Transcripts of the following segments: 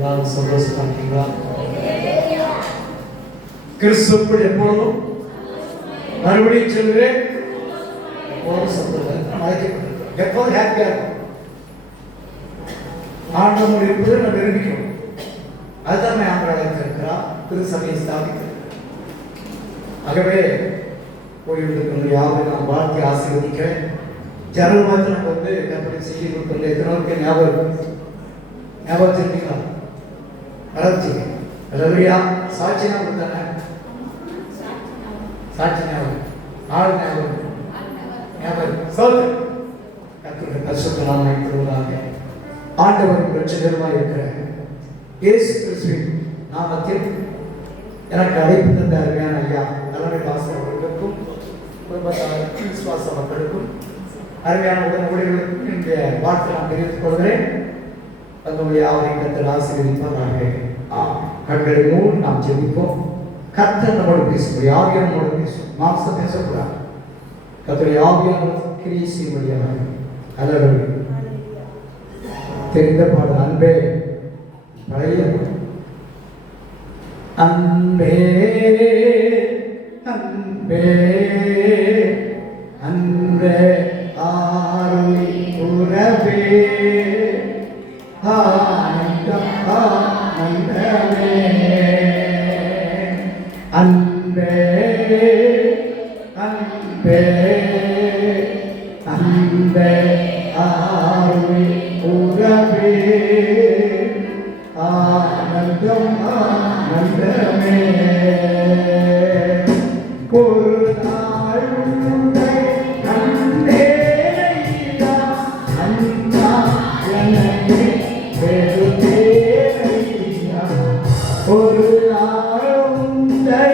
எல்லாரும் சந்தோஷமா இருக்கீங்களா? கிறிஸ்துவுக்குள் எப்பொழுதும் மறுபடியும் சொல்கிறேன், எப்போதும் சந்தோஷம், எப்போதும் ஹாப்பியா இருக்கும். ஆண்டவர் இருப்பதை நம்ம நிரூபிக்கணும். அதுதான் ஆண்டவர் அழைத்திருக்கிறார், திருசபையை ஸ்தாபித்திருக்கிறார். ஆகவே போயிருக்கிற யாரும் நான் வாழ்க்கை ஆசீர்வதிக்கிறேன். ஜனல் மாத்திரம் நம்ம வந்து கற்பனை செய்ய கொடுக்கல. எத்தனை ஞாபகம் வச்சிருக்கீங்களா? வளர்ச்சிங்க நல்லபடியா சாட்சியா கொடுத்தானே. சாட்சி ஞாபகம், ஆள் ஞாபகம் சொல்லுங்க. கர்த்தருடைய பரிசுத்த நாமத்தை திருவதாக ஆண்டவரின் இரட்சகருமாய் இருக்கிற இயேசு கிறிஸ்துவின் நாமத்தில் எனக்கு அழைப்பு தந்த அருமையான ஐயா தலைமை பாசம் அவர்களுக்கும் குடும்பத்தார் விசுவாச மக்களுக்கும் அருமையான உடனுடையவர்களுக்கும் என்னுடைய வாழ்த்து நான் தெரிவித்துக் கொள்கிறேன். தங்களுடைய யாவரையும் கர்த்தர் ஆசீர்வதிப்பாராக. கண்களை மூடி நாம் ஜெபிப்போம். கர்த்தர் நம்மோடு பேசும், ஆவியானவர் நம்மோடு பேசும், மாம்சம் பேசக்கூடாது. கர்த்தருடைய ஆவியானவர் கிரியை செய்யும்படியாக. அல்லேலூயா. தெரிந்த பாடல் அன்பே, பழைய அன்பே அன்பே அன்பே ஆருளி உறவே ஆனந்தம் ஆனந்தமே அன்பே அன்பே அன்பே ஆருளி உறவே ஆனந்தம் ஆனந்தமே ஒரு நாள் உன்னை கண்டேனையா அண்ணா எனக்கு வெறுத்தேனையா ஒரு நாள் உன்னை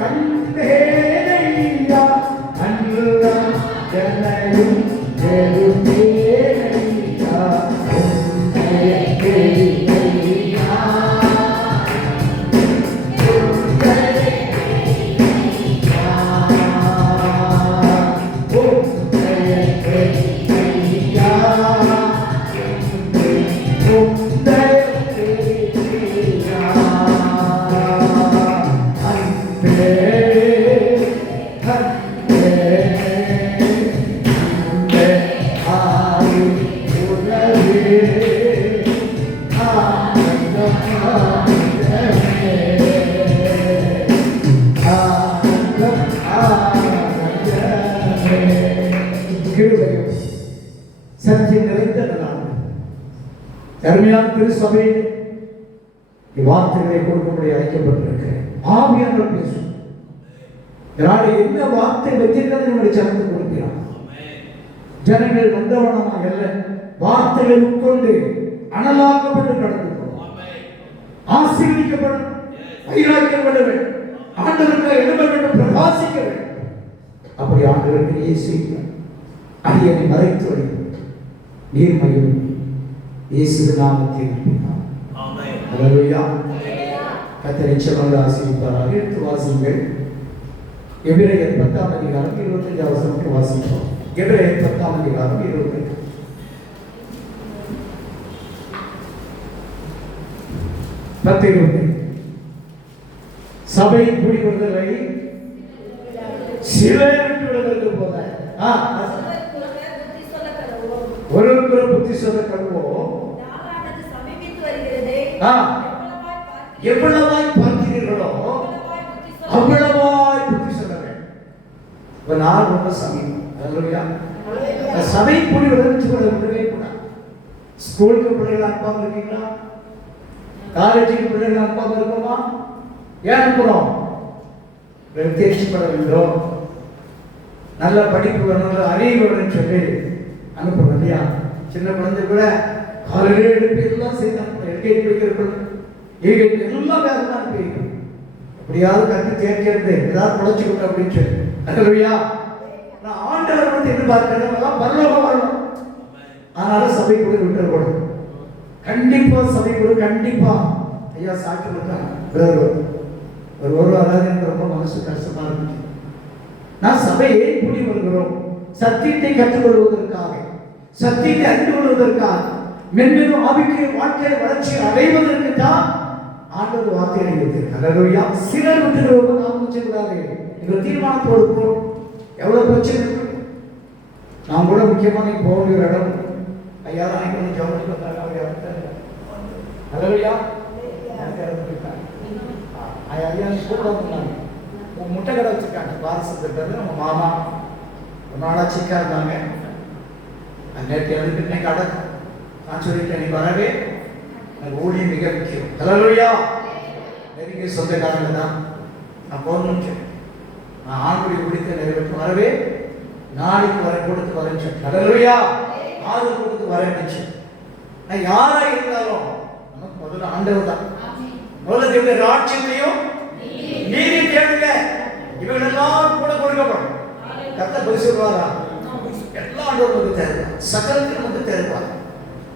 கண்டேனையா அண்ணா என்னையும் வெறுத்தேனையா உன்னை சத்தியம் நிறைந்த அருமையான திருசபையில் வார்த்தைகளை கொடுக்கும்படி அழைக்கப்பட்டிருக்கிறேன். ஆவியானவர் பேசும். என்ன வார்த்தை வச்சிருக்கிறது நம்முடைய ஜனத்துக்கு கொடுக்கிறார். ஜனங்கள் வந்தவனமாக அல்ல, வார்த்தைகளை உட்கொண்டு அனலாக்கப்பட்டு கடந்து ஆசீர்வதிக்கப்படும், வைராக்கியப்பட வேண்டும், ஆண்டவருக்கு எழுத வேண்டும், பிரகாசிக்க வேண்டும். அப்படி ஆண்டவருக்கு இயேசு அடியனை மறைத்து வைக்கும் நீர்மையும் இயேசு நாமத்தில் ஆமென். அல்லேலூயா. கர்த்தர் நிச்சயமாக ஆசீர்வதிப்பாராக. எடுத்து வாசிங்கள். எபிரேயர் 10ஆம் அதிகாரம் 25ஆம் வசனத்தை வாசிப்போம். எபிரேயர் 10ஆம் அதிகாரம் 25. சபை கூடி வருதலை சிலர் விட்டு விடுவதற்கு போல ஒருவருக்கு புத்தி சொல்ல கருவோம். எவ்வளவாய் பார்க்கிறீர்களோ அவ்வளவாய் புத்தி சொல்ல வேண்டும். ஒரு நாள் ரொம்ப சமீபம். சபை கூடி வருவதற்கு விடவே கூடாது. ஸ்கூலுக்கு பிள்ளைகள் அனுப்பாம இருக்கீங்களா? காலேஜுக்கு பிள்ளைகள் அனுப்பாம இருக்கோமா? ஏன் அனுப்புறோம்? தேர்ச்சி பெற வேண்டும், நல்ல படிப்பு வேணும், அறிவு வேணும்னு சொல்லி அனுப்புறோம் இல்லையா? சின்ன குழந்தை கூட காலையிலே எடுப்பு எல்லாம் செய்து அனுப்புறோம். எல்கேஜி படிக்கிறவர்கள் எல்லாம் வேற தான் அனுப்பியிருக்கோம். அப்படியாவது கற்று தேர்க்கிறது ஏதாவது குழைச்சிக்கிட்டோம் அப்படின்னு சொல்லி. அல்லேலூயா. நான் ஆண்டவர் வந்து எதிர்பார்க்கிறேன் பரலோகம் வரணும். அதனால சபை கூட விட்டுறக்கூடாது. கண்டிப்பா சபை கூட கண்டிப்பா ஐயா சாட்சி இருக்காங்க. ஒரு அதாவது ரொம்ப மனசு கஷ்டமா இருக்கு. நான் சபையை கூடி வருகிறோம் சத்தியத்தை கற்றுக்கொள்வதற்காக, சத்தியத்தை அறிந்து கொள்வதற்காக, மென்மேலும் ஆவிக்குரிய வாழ்க்கையை வளர்ச்சி அடைவதற்கு தான் இவர் தீர்மானத்தோடு போ. எவ்வளவு பிரச்சனை இருக்கு. நான் கூட முக்கியமாக போக வேண்டிய இடம் ஐயா தான் கொஞ்சம் ஜோமனுக்கு வந்தாங்க. அவர் இறந்துட்டாங்க. நல்லபடியா ஐயா கூட வந்தாங்க. முட்டை கடை வச்சிருக்காங்க. பாரசத்துக்கு நம்ம மாமா ஒரு நாளா சிக்கா இருந்தாங்க. நேற்று எழுந்து இன்னைக்கு கடை நான் சொல்லிட்டேன், நீ வரவே எனக்கு ஊழியம் மிக முக்கியம். நல்லபடியா நெருங்கிய சொந்தக்காரங்க தான் நான் போகணும்னு நான் ஆண்குடி குடித்து நிறைவேற்ற வரவே நாளைக்கு வர கொடுத்து வரேன்னு கடலுவையா ஆறு கொடுத்து வரேன்னு. நான் யாரா இருந்தாலும் நமக்கு முதல்ல ஆண்டவர் தான். முதல்ல தேவனுடைய ராஜ்யத்தையும் நீதி தேடுங்க. இவங்களெல்லாம் கூட கொடுக்கப்படும். கர்த்தர் போய் சொல்வாரா? எல்லா ஆண்டவர் வந்து தேடுவார். சகலத்திலும் வந்து தேடுவார்.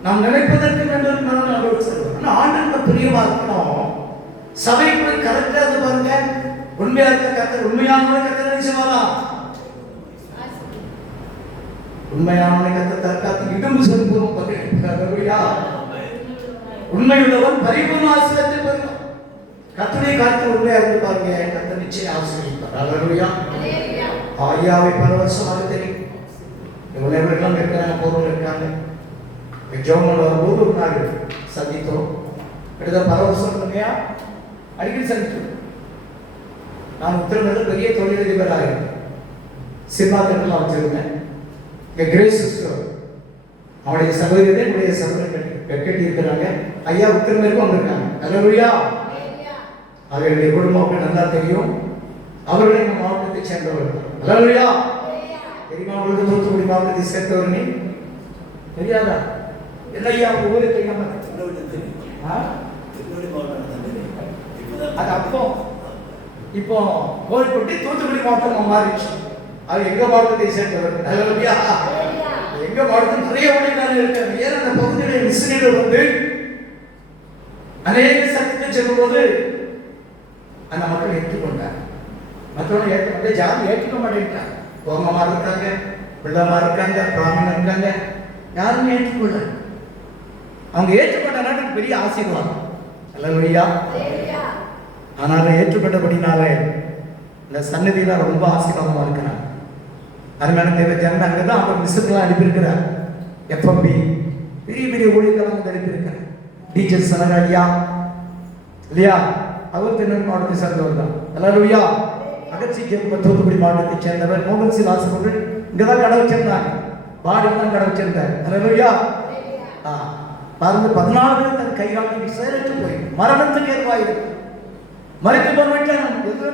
நாம் நினைப்பதற்கு வேண்டும் ஆண்டவர் சொல்வார். ஆனால் ஆண்டவர் பிரியமா இருக்கணும். சபைக்குள்ள கரெக்டா இருந்து பாருங்க. உண்மையா இருக்க கர்த்தர் உண்மையான கர்த்தர் நினைச்சுவாரா? உண்மையான கர்த்தர் தற்காத்து இடும்பு சம்பூர்ணம் பகிர்ந்தா உண்மையுள்ளவன் பரிபூர்ண ஆசீர்வாதத்தை பெறுவான். கர்த்தரை காத்து உண்மையா இருந்து பாருங்க. கர்த்தர் நிச்சயம் ஆசீர்வதிப்பார். அல்லேலூயா. ஐயாவை பல வருஷமாக தெரியும். இவ்வளவு எல்லாம் இருக்கிறாங்க, பொருள் இருக்காங்க. ஜோமன் வரும்போது ஒரு நாள் சந்தித்தோம். கிட்டத்தட்ட பல வருஷம் இல்லையா அடிக்கடி சந்தித்தோம். நான் உத்தரவில் பெரிய தொழிலதிபராக இருந்தேன். சினிமா தியேட்டர்லாம் வச்சிருந்தேன். கிரேஸ் சிஸ்டர் அவனுடைய சகோதரத்தை என்னுடைய சகோதரர் கட்டி இருக்கிறாங்க. ஐயா உத்தரமேற்கு வந்திருக்காங்க. அல்லேலூயா. அவருடைய குடும்பம் நல்லா தெரியும். அவர்கள் எங்கள் மாவட்டத்தை சேர்ந்தவர்கள். அல்லேலூயா. தெரியுமா? அவங்களுக்கு தூத்துக்குடி மாவட்டத்தை சேர்ந்தவர். நீ தெரியாதா? இல்லையா? ஊரே தெரியாம அது அப்போ இப்போ கோழிக்கோட்டை தூத்துக்குடி மாவட்டம் மாறிடுச்சு. அது எங்க மாவட்டத்தை சேர்ந்தவர். அல்லேலூயா. எங்க மாவட்டத்தில் நிறைய ஊழியர்கள் இருக்காங்க. ஏன் அந்த பகுதியுடைய மிஷினரிகள் வந்து அநேக சத்தத்தை சொல்லும்போது அந்த மக்கள் ஏற்றுக்கொண்டாங்க. மற்றவங்க ஏற்றுக்கொண்டு ஜாதி ஏற்றுக்க மாட்டேங்கிறாங்க. கோங்கமா இருக்காங்க, பிள்ளமா இருக்காங்க, பிராமணன் இருக்காங்க, யாருமே ஏற்றுக்கொள்ள. அவங்க ஏற்றுக்கொண்ட நாட்டுக்கு பெரிய ஆசீர்வாதம். அல்லேலூயா. ஆனாலும் ஏற்றுக்கொண்டபடினாலே இந்த சன்னதியில ரொம்ப ஆசீர்வாதமா இருக்கிறாங்க. அருமையான தேவ ஜனங்க அங்கதான் அவங்க மிஸ்ஸுக்கெல்லாம் அனுப்பியிருக்கிறார். எஃப்எம்பி பெரிய பெரிய ஊழியர்கள் அங்கே அனுப்பியிருக்கிறார். டீச்சர் சனராஜியா இல்லையா? அவர் திருநெல்வேலி மாவட்டத்தை சேர்ந்தவர் தான். அல்லேலூயா. அகச்சிக்கு தூத்துக்குடி மாவட்டத்தை சேர்ந்தவர். மோகன் சி ஆசிரியர்கள் இங்கதான் கடை வச்சிருந்தாங்க. பாடி தான் கடை வச்சிருந்தார். அல்லேலூயா. பாருங்க, 14 பேர் தன் கைகாட்டி செயலற்று போய் மரணத்துக்கு ஏற்பாயிரு. மறித்து போய்விட்டாங்க.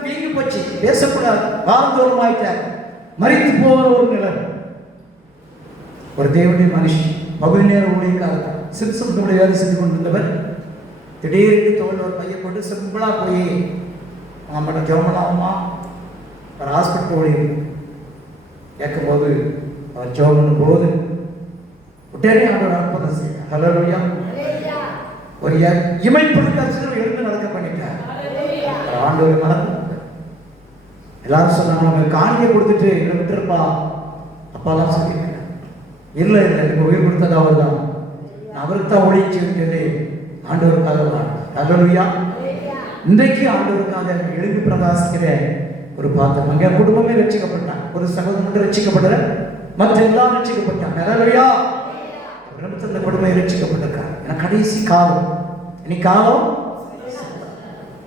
வீங்கி போச்சு, பேசக்கூடாது, வாழ்ந்தோறும் ஆயிட்டாங்க. மறித்து போகிற ஒரு நிலை. ஒரு தேவனுடைய மனுஷன் பகுதி நேர ஊழியக்காரர் சிம்சனுடைய வேலை செஞ்சு கொண்டிருந்தவர். திடீர்னு தோல் ஒரு பையன் போட்டு சிம்பிளா போய் அவன் ஜோமனாகுமா ஒரு ஹாஸ்பிட்டல் ஓடி கேட்கும் போது அவர் ஜோமனும் போது உடனே அவரோட அற்புதம் செய்ய. அல்லேலூயா. ஒரு இமைப்படுத்த எழுந்து நடக்க பண்ணிட்டார். ஆண்டவர் மறந்து எல்லாரும் சொன்னாங்க, நம்ம காணியை கொடுத்துட்டு இல்லை விட்டுருப்பா. அப்பாலாம் சொல்லியிருக்கேன். இல்லை இல்லை, எனக்கு உயிர் கொடுத்தது அவர் தான். அவருக்கு தான் ஒழிச்சு சொல்லி ஆண்டவருக்காக தான். அல்லேலூயா. இன்றைக்கு ஆண்டவருக்காக எழுதி பிரகாசிக்கிற ஒரு பாத்திரம். அங்கே குடும்பமே ரட்சிக்கப்பட்டான். ஒரு சகோதரன் மட்டும் ரட்சிக்கப்படல, மற்ற எல்லாம் ரட்சிக்கப்பட்டாங்க. அல்லேலூயா. இந்த குடும்பம் ரட்சிக்கப்பட்டிருக்காங்க. ஏன்னா கடைசி காலம். இன்னைக்கு காலம்,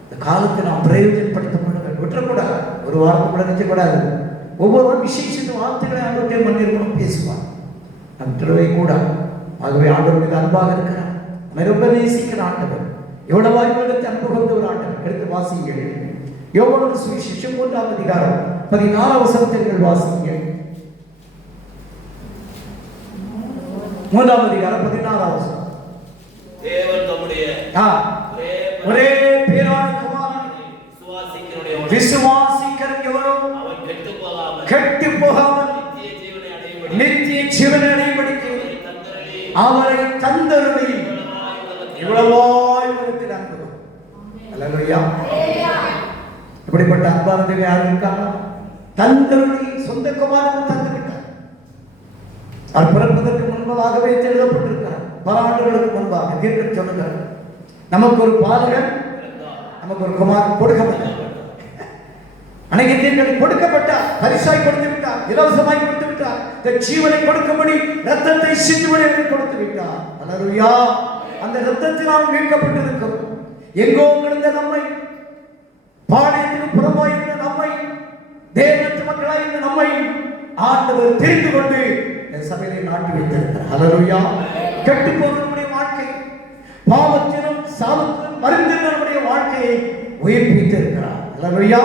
இந்த காலத்தை நாம் பிரயோஜனப்படுத்த விட்டுறக்கூடாது. ஒரு வாரத்தை கூட நிற்கக்கூடாது. ஒவ்வொருவரும் விசேஷித்த வார்த்தைகளை ஆண்டவர்கிட்ட மன்னிருக்கணும், பேசுவார். நம் திருவை கூட. ஆகவே ஆண்டவர் மீது அன்பாக இருக்கிறார். நம்ம ரொம்ப நேசிக்கிற ஆண்டவர். எவ்வளவு வாய்ப்புகளுக்கு அன்பு கொண்ட ஒரு ஆண்டவர். எடுத்து வாசிங்கள். யோவான் சுவிசேஷம் 3ஆம் அதிகாரம் 14 வசனத்தில் வாசிங்கள். 3ஆம் அதிகாரம் 16ஆம் வசனம். தேவன் தம்முடைய ஒரே பேரான குமாரனை விசுவாசிக்கிறவரோ அவன் கெட்டு போகாமல் நித்திய ஜீவனை அடையும்படிக்கு அவரை தந்தருளி இவ்வளவாய் உலகத்தில் அன்பு. அல்லேலூயா. இப்படிப்பட்ட அன்பானது யாரும் இருக்காங்க? தந்தருளி சொந்த குமாரனை தந்து விட்டார். அவர் பிறப்பதற்கு முன்பதாகவே எழுதப்பட்டிருக்கிறார். பல ஆண்டுகளுக்கு முன்பாக தீர்க்க சொல்லுகிறார், நமக்கு ஒரு பாலகன், நமக்கு ஒரு குமாரன் கொடுக்கப்பட்டார். அநேகத்திற்கு கொடுக்கப்பட்டார், பரிசாய் கொடுத்து விட்டார், இலவசமாய் கொடுத்து விட்டார். இந்த ஜீவனை கொடுக்கும்படி ரத்தத்தை சிந்தும்படி கொடுத்து விட்டார். அல்லேலூயா. அந்த ரத்தத்தினால் மீட்கப்பட்டிருக்கிறோம். எங்கோ கிடந்த நம்மை, பாளையத்துக்கு புறமாய் இருந்த நம்மை, தேவனுடைய மக்களாய் இருந்த நம்மை ஆண்டவர் தெரிந்து கொண்டு இந்த சபையிலே நாட்டி வைத்திருக்கிறார். அல்லேலூயா. கெட்டு போன நம்முடைய வாழ்க்கை, பாவத்திலும் சாபத்திலும் மருந்து நம்முடைய வாழ்க்கையை உயிர்ப்பித்திருக்கிறார். அல்லேலூயா.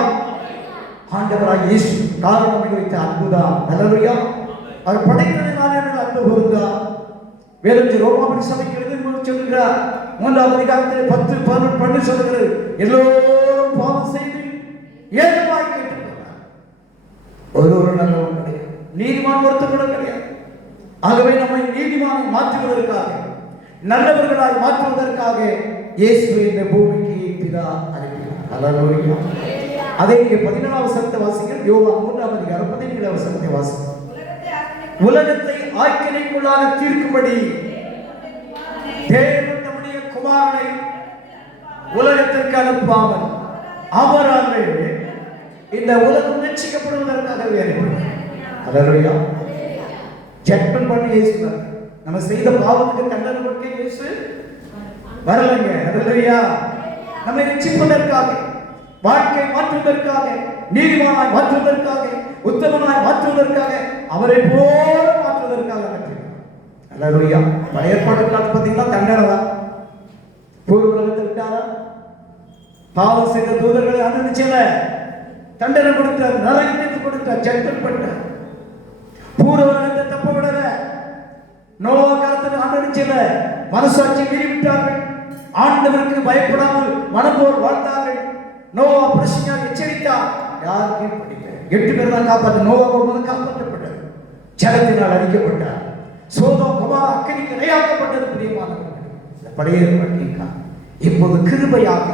ஆண்டவராய் இயேசு காரணம் வைத்த அன்புதான். அல்லேலூயா. அவர் படைத்ததினாலே அன்பு கூர்ந்தார். வேதத்தில் ரோமாபுரி சபைக்கு சொல்கிறார், 3ஆம் அதிகாரத்தில் 10, 11, 12 சொல்கிறது, எல்லோரும் பாவம் செய்து ஏகமாய் கேட்டு போனார். ஒரு நல்லவன் கிடையாது, நீதிமான் ஒருத்தர் கூட கிடையாது. ஆகவே நம்மை நீதிமானை மாற்றுவதற்காக, நல்லவர்களாய் மாற்றுவதற்காக இயேசு இந்த பூமிக்கு பிதா அனுப்பினார். அல்லேலூயா. அதை நீங்க 14ஆம் வசனத்தை வாசிங்கள். யோவான் 3ஆம் அதிகாரம் 17ஆம் வசனத்தை வாசிங்கள். உலகத்தை ஆக்கினைக்குள்ளாக தீர்க்கும்படி தேவன் தம்முடைய குமாரனை உலகத்திற்கு அனுப்பாமல் அவராலே இந்த உலகம் ரட்சிக்கப்படுவதற்காகவே அனுப்பினார். அல்லேலூயா. ஜட்மென்ட் பண்ணி இயேசு நம்ம செய்த பாவத்துக்கு தண்டனை கொடுக்க இயேசு வரலங்க. அல்லேலூயா. நம்மை ரட்சிப்பதற்காக, வாழ்க்கை மாற்றுவதற்காக, நீதிமானாய் மாற்றுவதற்காக, உத்தமனாய் மாற்றுவதற்காக, அவரை போல மாற்றுவதற்காக. அல்லேலூயா. பழைய ஏற்பாட்டுக்கு பார்த்தீங்கன்னா தண்டனை தான். பூர்வ உலகத்தை விட்டாரா, பாவம் செய்த தூதர்களை அனுமதிச்சல, தண்டனை கொடுத்தார், நரகத்தை கொடுத்தார், ஜட்மென்ட் பண்ணார். பூர்வ உலகத்தை தப்ப விடல, நோவா காலத்தில் அனுமதிச்சல, மனசாட்சி மீறி விட்டார்கள், ஆண்டவருக்கு பயப்படாமல் மனம் போல் வாழ்ந்தார்கள். நோவா பிரச்சனையாக எச்சரித்தார், யாருக்கும் படிக்கல. 8 பேர் தான் காப்பாற்ற, நோவா ஒரு காப்பாற்றப்பட்டது, ஜலத்தினால் அழிக்கப்பட்டார். சோதோம் குமாரா அக்கினிக்கு இரையாக்கப்பட்டது. பிரியமானவர்களே, பழைய ஏற்பாட்டில் இப்போது கிருபையாக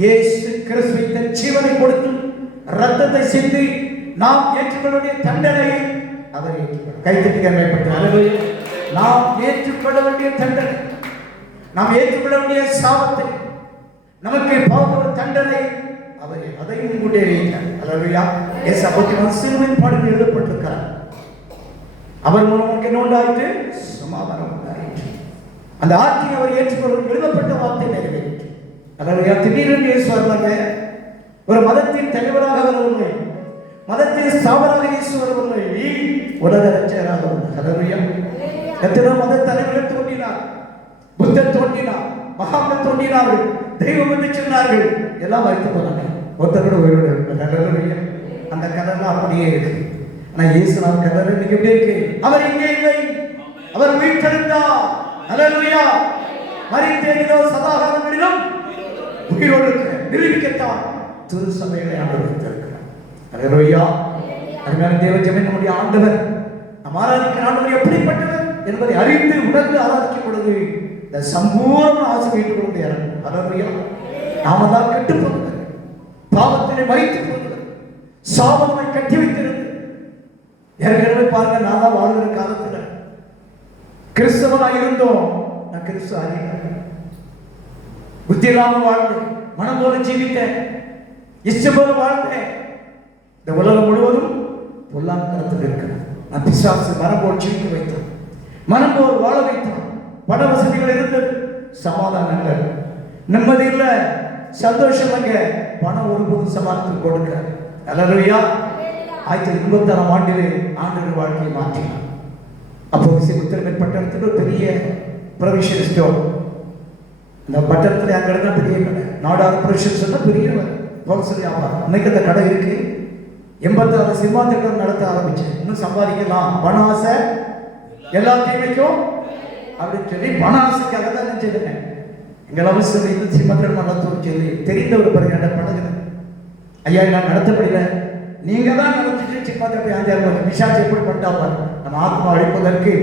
இயேசு கிறிஸ்து தன் ஜீவனை கொடுத்து ரத்தத்தை சிந்தி நாம் ஏற்றுக்கொள்ள தண்டனையை அவர் ஏற்றுக்கொண்டார். கைத்தட்டி மேம்பட்டார். நாம் ஏற்றுக்கொள்ள வேண்டிய தண்டனை, நாம் ஏற்றுக்கொள்ள வேண்டிய சாபத்தை, நமக்கு பாவத்தோட தண்டனை அவர் அதையும் கொண்டே வைத்தார். அல்லேலூயா. இயேசு அப்போது சிலுவையின் பாடுகள் எழுதப்பட்டிருக்கிறார். அவர் மூலம் நமக்கு என்ன உண்டாயிற்று? சமாதானம் உண்டாயிற்று. அந்த ஆட்சியை அவர் ஏற்றுக்கொள்ள எழுதப்பட்ட வார்த்தை நிறைவேறிற்று. அல்லேலூயா. திடீரென்று இயேசு வரலாங்க. ஒரு மதத்தின் தலைவராக வரவில்லை, மதத்தின் ஸ்தாபகராக இயேசு வரவில்லை, உலக ரட்சகராக வந்தார். அல்லேலூயா. எத்தனை மத தலைவர்கள் தோன்றினார், புத்தர் தோன்றினார், மகாத்மா தோன்றினார்கள், தெய்வம் என்று சொன்னார்கள், எல்லாம் வைத்து போனாங்க. ஒருத்தர் கூட உயிரோடு இருப்பார். அந்த கதைலாம் அப்படியே இருக்கு. ஆனா இயேசுநாதர் கதை இன்னைக்கு எப்படி இருக்கு? அவர் இங்கே இல்லை, அவர் உயிர்த்தெழுந்தார். அல்லேலூயா. மரித்தேனோ சதாகாலங்களிலும் உயிரோடு நிரூபிக்கத்தான் திரு சபைகளை ஆண்டவர் வைத்திருக்கிறார். அல்லேலூயா. அருமையான தேவ ஜனமே, நம்முடைய ஆண்டவர், நாம் ஆராதிக்கிற ஆண்டவர் எப்படிப்பட்டவர் என்பதை அறிந்து உணர்ந்து ஆராதிக்கும் பொழுது இந்த சம்பூர்ண ஆசீர்வாதம் கொண்டு இறங்கும். அல்லேலூயா. நாம தான் கெட்டு போகிறது, பாவத்தினை மறித்து போகிறது, சாபத்தை கட்டி வைத்திருக்கிறது. ஏற்கனவே பாருங்க, நான் தான் வாழ்கிற காலத்தில் கிறிஸ்தவனாக இருந்தோம். நான் கிறிஸ்துவ அறிஞர், புத்தி இல்லாம வாழ்ந்தேன், மனம் போல ஜீவித்தேன், இஷ்டம் போல வாழ்ந்தேன். இந்த உலகம் முழுவதும் பொல்லாங்கரத்தில் இருக்கிறது. நான் பிசாசு மனம் போல் ஜீவிக்க வைத்தான், மனம் போல் வாழ வைத்தான். பண வசதிகள் இருந்தது, சமாதானம் இல்லை, நிம்மதி இல்லை, சந்தோஷம் இல்லை. பணம் ஒருபோதும் சமாதானத்தில் கொடுக்கிறார். அல்லேலூயா. 1986ஆம் ஆண்டிலே ஆண்டவர் வாழ்க்கையை மாற்றினார். அப்போது உத்தரமேல் பட்டணத்தில் ஒரு பெரிய ப்ரொவிஷன் ஸ்டோர், இந்த பட்டணத்தில் அங்கே இருந்தால் பெரிய கடை, நாடார் ப்ரொவிஷன் சொன்னால் பெரிய ஹோல்சேல் வியாபாரம். இன்னைக்கு அந்த கடை இருக்கு. 86 சினிமா திட்டம் நடத்த ஆரம்பிச்சேன். இன்னும் சம்பாதிக்கலாம், பண ஆசை எல்லா தீமைக்கும் அப்படின்னு சொல்லி பண ஆசைக்காக தான் நினைச்சிருக்கேன். எங்களால் சொல்லி இந்த சினிமா திட்டம் நடத்தும் சொல்லி தெரிந்தவர் பாருங்க பழகுது. ஐயா நான் நடத்தப்படல, நீங்க தான் நடத்திட்டு சினிமா திட்டம் 5,000 விஷாச்சு எப்படி பண்ணிட்டாப்பார் நம்ம ஆத்மா அழிப்பதற்கு.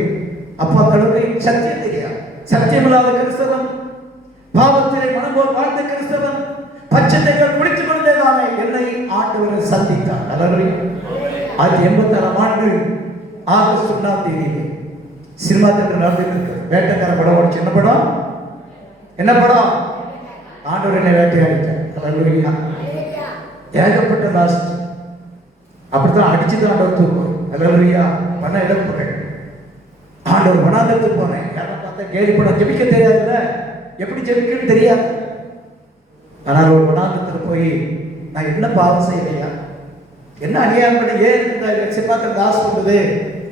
அப்பா கடவுளை சத்தியம் தெரியாது, சத்தியமில்லாத கிறிஸ்தவன், பாவத்திலே மனம்போல் வாழ்ந்த கிறிஸ்தவன், பச்சைகள் குடித்துக் கொண்டேதானே என்னை ஆண்டவரை சந்தித்தார். அல்லேலூயா. 1986ஆம் ஆண்டு ஆகஸ்ட் 1ஆம் தேதி சினிமா திட்டம் நடந்துருக்கு. வேட்டைக்கார படம் ஓடிச்சு. என்ன படம்? என்ன படம்? ஆண்டவர் என்னை வேட்டையாடிட்டார். அல்லேலூயா. ஏகப்பட்ட லாஸ்ட் அப்படித்தான் அடிச்சுதான் ஆண்டவர் தூக்குவார். அல்லேலூயா. பண இழப்புகள். ஆண்டவர் வனாந்தரத்துக்கு போனேன், யாரை பார்த்தா கேலி பண்ண, ஜெபிக்க தெரியாதுல்ல, எப்படி ஜெபிக்கணும்னு தெரியாது. ஆனால் ஒரு வனாந்தரத்தில் போய் நான் என்ன பாவம் செய்யலையா, என்ன அநியாயம் பண்ணி, ஏன் இந்த சிம்மாத்திரம் காசு பண்ணுது,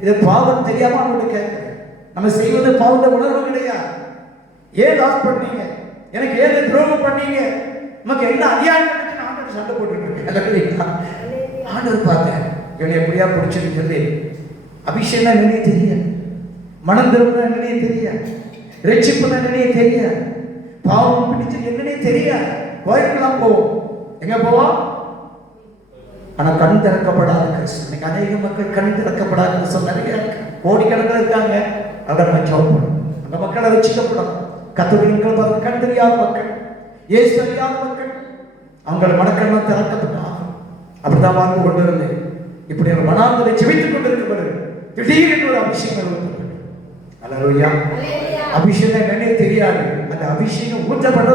இது பாவம் தெரியாம அவங்கள்ட்ட கேட்கிறேன். நம்ம செய்வது பாவத்தை உணர்வு கிடையாது. ஏன் லாஸ் பண்ணீங்க, எனக்கு ஏன் துரோகம் பண்ணீங்க, நமக்கு என்ன அநியாயம் பண்ணுச்சுன்னு ஆண்டவர் சண்டை போட்டுட்டு இருக்கேன். ஆண்டவர் பார்த்தேன், இவனை எப்படியா பிடிச்சுன்னு சொல்லி, அபிஷேகம் என்னன்னே தெரியாது, மனம் திரும்ப என்னன்னே தெரியாது, ரட்சிப்பு என்னன்னே தெரியாது, பாவம் பிடிச்சு என்னன்னே தெரியாது. கோயிலுக்கெல்லாம் போவோம், எங்க போவோம், ஆனா கண் திறக்கப்படாத கிறிஸ்து. இன்னைக்கு அநேக மக்கள் கண் திறக்கப்படாத கிறிஸ்து நிறைய கோடிக்கணக்கில் இருக்காங்க. அதை நம்ம ஜெபம் பண்ணணும், அந்த மக்களை ரட்சிக்கப்படணும். கத்தோலிக்க கண் தெரியாத மக்கள், இயேசு அறியாத மக்கள், அவங்கள் மனக்கண்ணம் திறக்கப்பட்டாங்க. அப்படிதான் வாழ்ந்து கொண்டு இருந்தேன். இப்படி ஒரு வனாந்தரை செவித்துக் கொண்டிருக்கிறது, திடீரென்று ஒரு அபிஷேகம் ஊற்றப்பட்டது. அல்லேலூயா. அபிஷேகம் என்னன்னே தெரியாது. அந்த அபிஷேகம் ஊற்றப்பட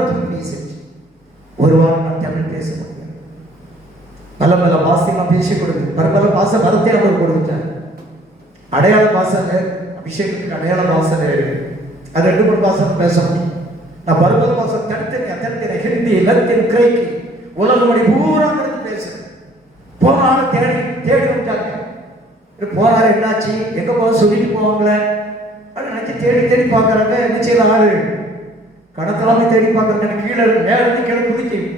ஒரு வாரம் நான் தமிழ் பேச முடியும். பல பல பாசையெல்லாம் பேசி கொடுத்து, பல பாச வரத்தை அவர் கொடுத்தார். அடையாள பாசங்க, அபிஷேகத்துக்கு அடையாள பாசம் அது 2-3 பாசம் பேச முடியும். நான் பல பாசம் தனித்தனி ஹிந்தி, லத்தீன், கிரேக்கி, உலக மொழி பூரா பேசுறேன். போன ஆளை தேடி விட்டாங்க. போனாரு, என்னாச்சு, எங்க போக சொல்லிட்டு போவாங்களே அப்படின்னு நினைச்சு தேடி பார்க்கறாங்க. என்ன செய்யல, ஆளு கடத்தலாமே தேடி பார்க்கறாங்க. கீழே மேல இருந்து கீழே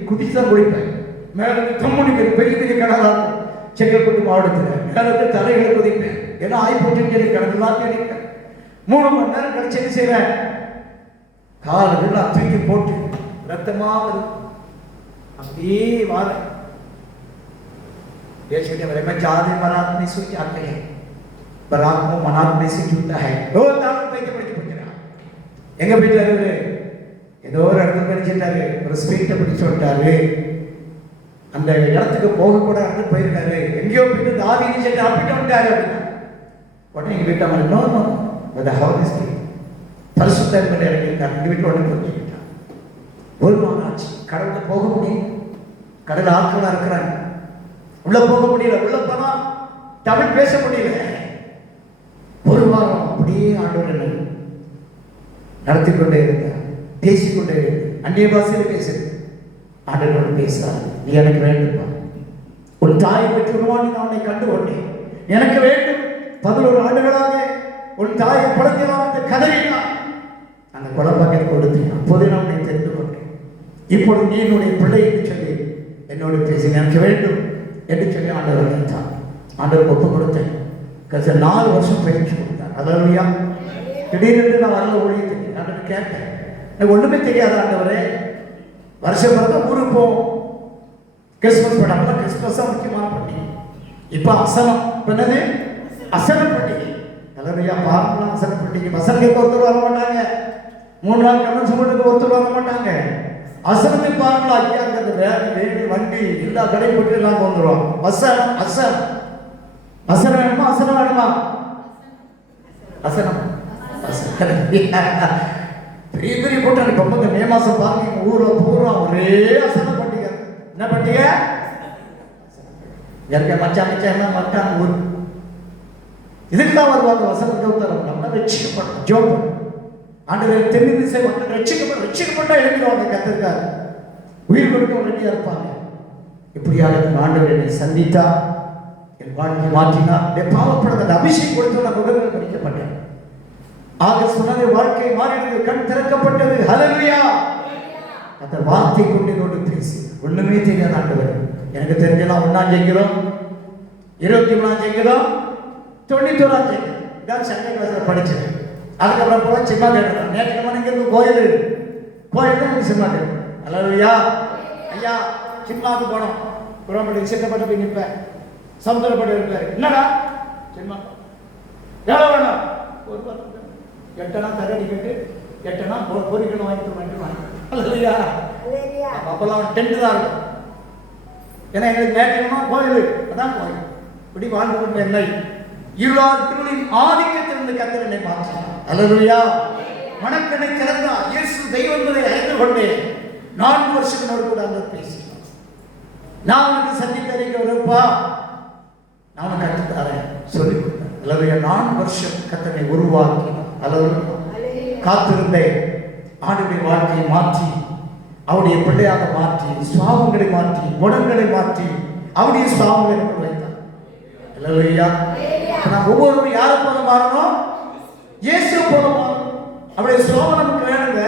குதிச்சுதான் குடிப்பேன். மேல இருந்து தம்முனிக்கு பெரிய கடலா செங்கல்பட்டு மாவட்டத்தில் மேல இருந்து தலைகளை குதிப்பேன். ஏன்னா ஆய்போட்டு சொல்லி கடலாம் தேடிப்பேன். 3 மணி நேரம் கழிச்சு என்ன செய்யறேன், காலெல்லாம் தூக்கி போட்டு ரத்தமா வருது. அப்படியே வார ये छोटे बड़े में जादे बारात में सुई जाते हैं, बारात में मनात में से जुटता है. दो दारू पे के पड़ी पड़ी रहा. எங்க போயிட்டாரு, ஏதோ ஒரு இடத்துல படிச்சிட்டாரு, ஒரு ஸ்பீட்டை பிடிச்சு விட்டாரு. அந்த இடத்துக்கு போக கூட இடத்து போயிருக்காரு. எங்கேயோ போயிட்டு தாவீது சென்று அப்பிட்டு விட்டாரு அப்படின்னா உடனே எங்க வீட்டை மாதிரி நோ பரிசுத்தன்மை இறங்கிட்டார். எங்க வீட்டில் உடனே புரிஞ்சுக்கிட்டான். ஒரு நாள் ஆச்சு, கடவுளை போக முடியும், கடல் ஆட்களா இருக்கிறாங்க, உள்ள போக முடியல, உள்ள போனா தமிழ் பேச முடியல. ஒரு வாரம் அப்படியே ஆண்டவர் நடத்தி கொண்டே இருந்தார், பேசிக்கொண்டே இருந்தார். அந்நிய பாஷையில் பேசுறது. ஆண்டவரோடு பேசுறாரு, நீ எனக்கு வேண்டுமா, உன் தாயை பெற்றுவான், நான் உன்னை கண்டு கொண்டேன், எனக்கு வேண்டும். 11 ஆண்டுகளாக உன் தாயை குழந்தையாக கதறினான், அந்த குழந்தை கொடுத்தேன், அப்போதே நான் உன்னை தெரிந்து கொண்டேன். இப்பொழுது நீ என்னுடைய பிள்ளை என்று சொல்லி என்னோடு பேசி எனக்கு வேண்டும் என்று சொல்லி ஆண்டவர் நினைத்தார். ஆண்டவர் ஒப்பு கொடுத்தேன். 4 வருஷம் பயிற்சி கொடுத்தார். அல்லேலூயா. திடீரென்று நான் வரல ஊழியத்துக்கு. நான் கேட்டேன், எனக்கு ஒண்ணுமே தெரியாது ஆண்டவரே, வருஷம் பிறந்த ஊருக்கு போவோம், கிறிஸ்துமஸ் படம், கிறிஸ்துமஸ் தான் முக்கியமான பண்டிகை. இப்போ அசனம் என்னது, அசன பண்டிகை. அல்லேலூயா. பாருங்களா, அசன பண்டிகை. வசனத்துக்கு ஒருத்தர் வர மாட்டாங்க, 3 நாள் கடன் சுமட்டுக்கு ஒருத்தர் வர மாட்டாங்க. அசனத்தை பாருங்களா, ஐயா அந்த வேலை வண்டி எல்லா கடையும் போட்டு எல்லாம் வந்துடுவோம். அசனம் அசனம் அசனம் வேணுமா, அசனம் வேணுமா, அசனம் பெரிய பெரிய போட்டாங்க. இப்போ இந்த மே மாசம் பாருங்க, ஊர்ல பூரா ஒரே அசன பண்டிகை. என்ன பண்டிகை, எனக்கு மச்சான் எல்லாம் மட்டான் ஊர். இதுக்குதான் வருவாங்க வசனத்தை உத்தரவு. நம்ம ரட்சிக்கப்படும் ஜோம் ஆண்டவர் தென் திசை மக்கள் ரட்சிக்கப்பட்டா எழுதிடுவாங்க. கத்திருக்காரு, உயிர் கொடுக்க ரெடியா இருப்பாங்க. இப்படியாக ஆண்டவர் என்னை சந்தித்தா, என் வாழ்க்கை மாற்றினார். என் பாவப்படாத அபிஷேகம் கொடுத்து நான் முகங்கள் படிக்கப்பட்டேன். ஆக சொன்னது வாழ்க்கை மாறினது, கண் திறக்கப்பட்டது. ஹல்லேலூயா. அந்த வார்த்தை கொண்டு பேசி ஒண்ணுமே தெரியாத ஆண்டவர். எனக்கு தெரிஞ்சலாம் 1ஆம் ஜெயிக்கிறோம், 23ஆம் ஜெயிக்கிறோம், 91ஆம் ஜெயிக்கிறோம். இதான் சண்டை கிளாஸ்ல படிச்சேன். அதுக்கப்புறம் போல சிம்மா கேட்டுறேன். நேற்று மணிக்கு கோயில் தான் சிம்மா கேட்கிறேன். அல்லேலூயா. ஐயா சிம்மாவுக்கு போனோம், புறம்படி சித்தப்பட்டு போய் நிற்பேன், சமுத்திரப்பட்டு இருப்பாரு. என்னடா சிம்மா எவ்வளோ வேணும், ஒரு 8 தரடி கேட்டு 8 பொறிக்கணும் வாங்கிட்டு. அல்லேலூயா. அப்பெல்லாம் டென்ட் தான் இருக்கும். ஏன்னா எங்களுக்கு நேற்றுமா கோயில், அதான் கோயில். இப்படி வாழ்ந்து கொண்ட என்னை இருளாத்தின் ஆதிக்கத்திலிருந்து கர்த்தர் என்னை மாற்றினார். அல்லேலூயா. மனக்கண்ணை திறந்தார். இயேசு தெய்வம் என்பதை அறிந்து கொண்டேன். 4 வருஷங்களோடு கூட அந்த பேசினார். நான் உனக்கு சந்தித்தறிக்க வரப்பா, நான் கற்றுத்தாரேன் சொல்லி கொடுத்தேன். அல்லது 4 வருஷம் கத்தனை உருவாக்கி அல்லது காத்திருந்தேன். ஆண்டுடைய வாழ்க்கையை மாற்றி அவருடைய பிள்ளையாக மாற்றி சுவாபங்களை மாற்றி குணங்களை மாற்றி அவருடைய சுவாபங்களை எனக்கு வைத்தார். அல்லேலூயா. நாம் ஒவ்வொருவரும் யாரை போல மாறணும்? இயேசு போல மாறணும். அவருடைய சுவாபம் நமக்கு வேணுங்க.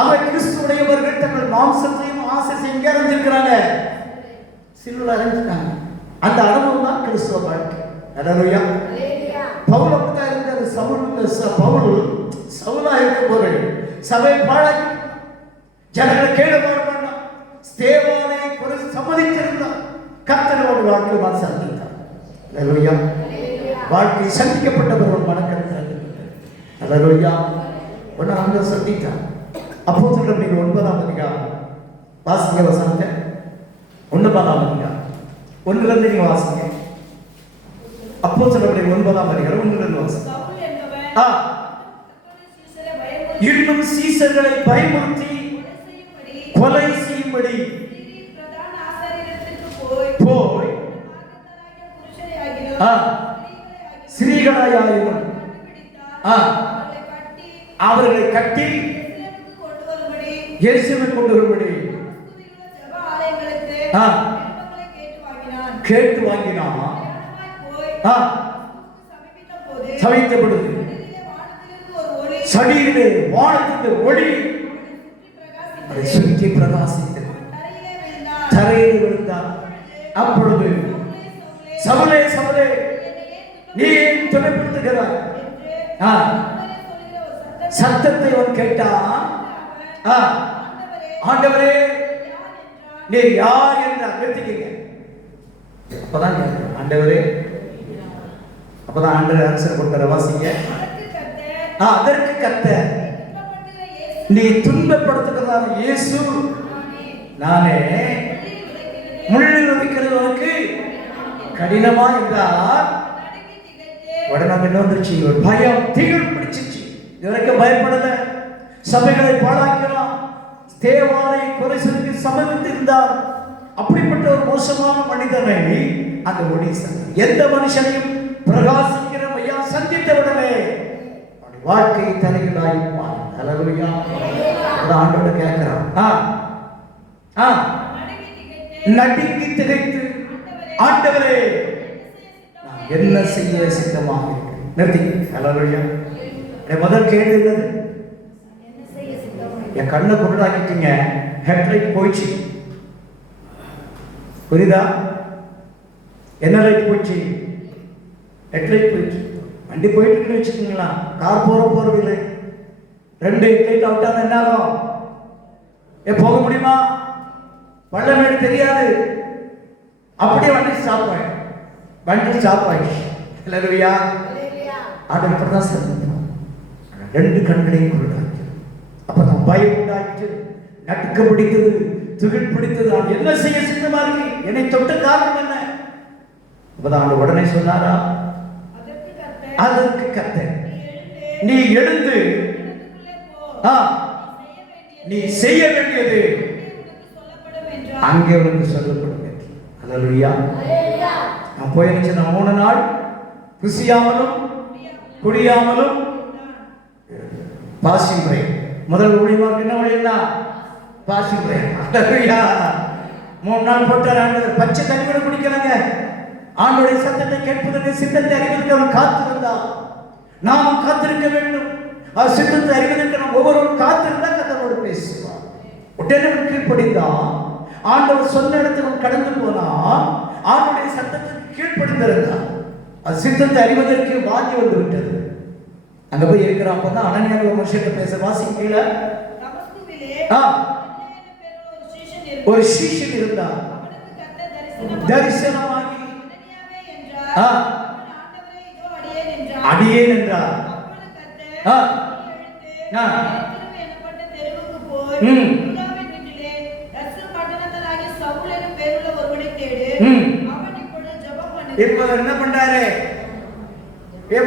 அவர் கிறிஸ்துவுடையவர்கள் தங்கள் மாம்சத்தையும் ஆசை எங்கே அடைஞ்சிருக்கிறாங்க? சிலுவையில் அடைஞ்சிருக்காங்க. அந்த அனுபவம் தான் கிறிஸ்துவ வாழ்க்கை. அல்லேலூயா. பவுல் அப்படித்தான் இருந்தார். பவுல் சவுலா இருக்கும் போது சபை பாழாக்கி ஜனங்களை கேடு பாட வேண்டாம். ஸ்தேவானை குறித்து சம்மதித்திருந்தார். கர்த்தரோடு வாழ்க்கை நான் சந்தித்தார். அல்லேலூயா. வாழ்க்கை சந்திக்கப்பட்டவர் மனக்கருத்து. அல்லேலூயா. ஒன்று அங்கே சந்தித்தார். அப்போஸ்தலர் 9ஆம் அதிகாரம் வாசிங்க வசனத்தை. 9ஆம் அதிகாரம் 1 நீங்க வாசிங்க. அப்போஸ்தலர் 9ஆம் அதிகாரம் 1 வாசிங்க. இன்னும் சீசர்களை பயமுறுத்தி கொலை செய்யும்படி போய் ஸ்ரீகளாயாயினும் அவர்களை கட்டி எருசலேமுக்கு கொண்டு வரும்படி கேட்டு வாங்கினான். சபித்த பொழுது சடியிலே வானத்திலிருந்து ஒளி அதை சுற்றி பிரகாசித்தது. தரையில் விழுந்தான். அப்பொழுது சவுலே சவுலே நீ ஏன் துணைப்படுத்துகிறாய்? சத்தத்தை அவன் கேட்டான். ஆண்டவரே நீ யார் என்றார். நிறுத்திக்கங்க. அப்பதான் ஆண்டவரே, அப்பதான் ஆண்டவர் ஆன்சர் கொடுக்கிற வாசிங்க. அதற்கு கர்த்தர் நீ துன்பப்படுத்துகிறதான இயேசு நானே. முள்ளில் வைக்கிறவனுக்கு கடினமா என்றார். உடனே என்ன வந்துருச்சு? ஒரு பயம் திகில் பிடிச்சிச்சு. இதுவரைக்கும் பயப்படல. சபைகளை பாழாக்கலாம், தேவாலை கொலை செய்து சமர்ப்பித்து இருந்தார். அப்படிப்பட்ட ஒரு மோசமான மனிதனை அந்த ஒளி எந்த மனுஷனையும் பிரகாசிக்கிற ஐயா சந்தித்த உடனே வாழ்க்கை தலைகளாயிருப்பார். அல்லேலூயா. ஆண்டவரை கேட்கிறான். நடுங்கி திகைத்து ஆண்டவரே நான் என்ன செய்ய சித்தமாக இருக்கிறேன். நிறுத்தி. அல்லேலூயா. முதல் கேள்வி என்னது? என் கண்ணை குருடாக்கிட்டீங்க, ஹெட்லைட் போயிடுச்சு. புரியுதா? என்ன லைட் போயிடுச்சு? ஹெட்லைட் போயிடுச்சு. வண்டி போயிட்டு இருக்குன்னு வச்சுக்கோங்களா, கார் போறதில்லை. 2 ஹெட்லைட் அவுட் ஆனா என்ன ஆகும்? போக முடியுமா? பள்ளமேடு தெரியாது. அப்படியே வண்டி ஸ்டாப் ஆயிடுச்சு. அல்லேலூயா. ஆண்டவர் தான் சந்தித்தார். 2 கண்களையும் குருடாக்கி. அப்பதான் பயம் உண்டாயிற்று, நடுக்க பிடித்தது, துகில் பிடித்தது. நான் என்ன செய்ய சித்தமா இருக்கு? என்னை தொட்ட காரணம் என்ன? அப்பதான் உடனே சொன்னாரா? அதற்கு கர்த்தர் நீ எழுந்து நீ செய்ய வேண்டியது அங்கே உனக்கு சொல்லப்படும். அல்லேலூயா. நான் போயிருச்சு. நான் 3 நாள் புசியாமலும் குடியாமலும் பாசி முறை. முதல் ஊழியமாக என்ன ஊழியம்னா பாசி முறை. அல்லேலூயா. 3 நாள் போட்டார் ஆண்டவர். பச்சை தண்ணி கூட குடிக்கலங்க. ஆண்டவருடைய சத்தத்தை கேட்பதற்கு, சித்தத்தை அறிவதற்கு அவன் காத்திருந்தான். நாமும் காத்திருக்க வேண்டும். அவர் சித்தத்தை அறிவதற்கு நாம் ஒவ்வொருவரும் காத்திருந்தா கர்த்தரோடு பேசுவார். உடனே கீழ்ப்படிந்தான். ஆண்டவர் சொன்ன இடத்துல கடந்து போனா ஆண்டவருடைய சத்தத்துக்கு கீழ்ப்படிந்திருந்தான். அது சித்தத்தை அறிவதற்கு வாங்கி வந்து விட்டது. அங்க போய் இருக்கிறான். அப்பதான் அனனியா ஒரு மனுஷன் பேச வாசி கீழே ஒரு சீஷன் இருந்தான். தரிசனமாகி அடியேன் என்றார். இப்ப என்ன பண்றாரு?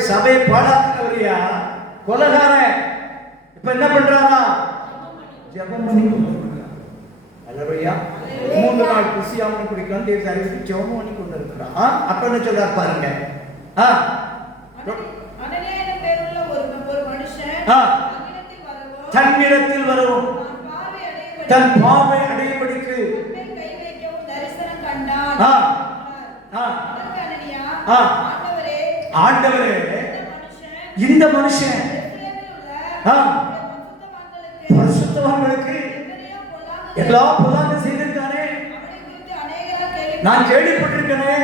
சபையை பாழாக்குறவரியா, கொலைகார. இப்ப என்ன பண்றாரா? ஜெபம் பண்ணி. அல்லேலூயா. 3 நாள் குசியாம குடிக்கலாம் தேவ அறிவித்து ஜெபம் பண்ணி கொண்டிருக்கிறான். அப்ப என்ன சொல்றார் பாருங்க. அனனியா என்ற பெயருள்ள ஒரு மனுஷன் தன்னிடத்தில் வரவும் தன் பார்வை அடையும்படிக்கு கை வைக்கவும் தரிசனம் கண்டான். ஆண்டவரே இந்த மனுஷன் பரிசுத்தவான்களுக்கு எல்லா பொல்லாங்க செய்திருக்கானே, நான் கேள்விப்பட்டிருக்கேனே.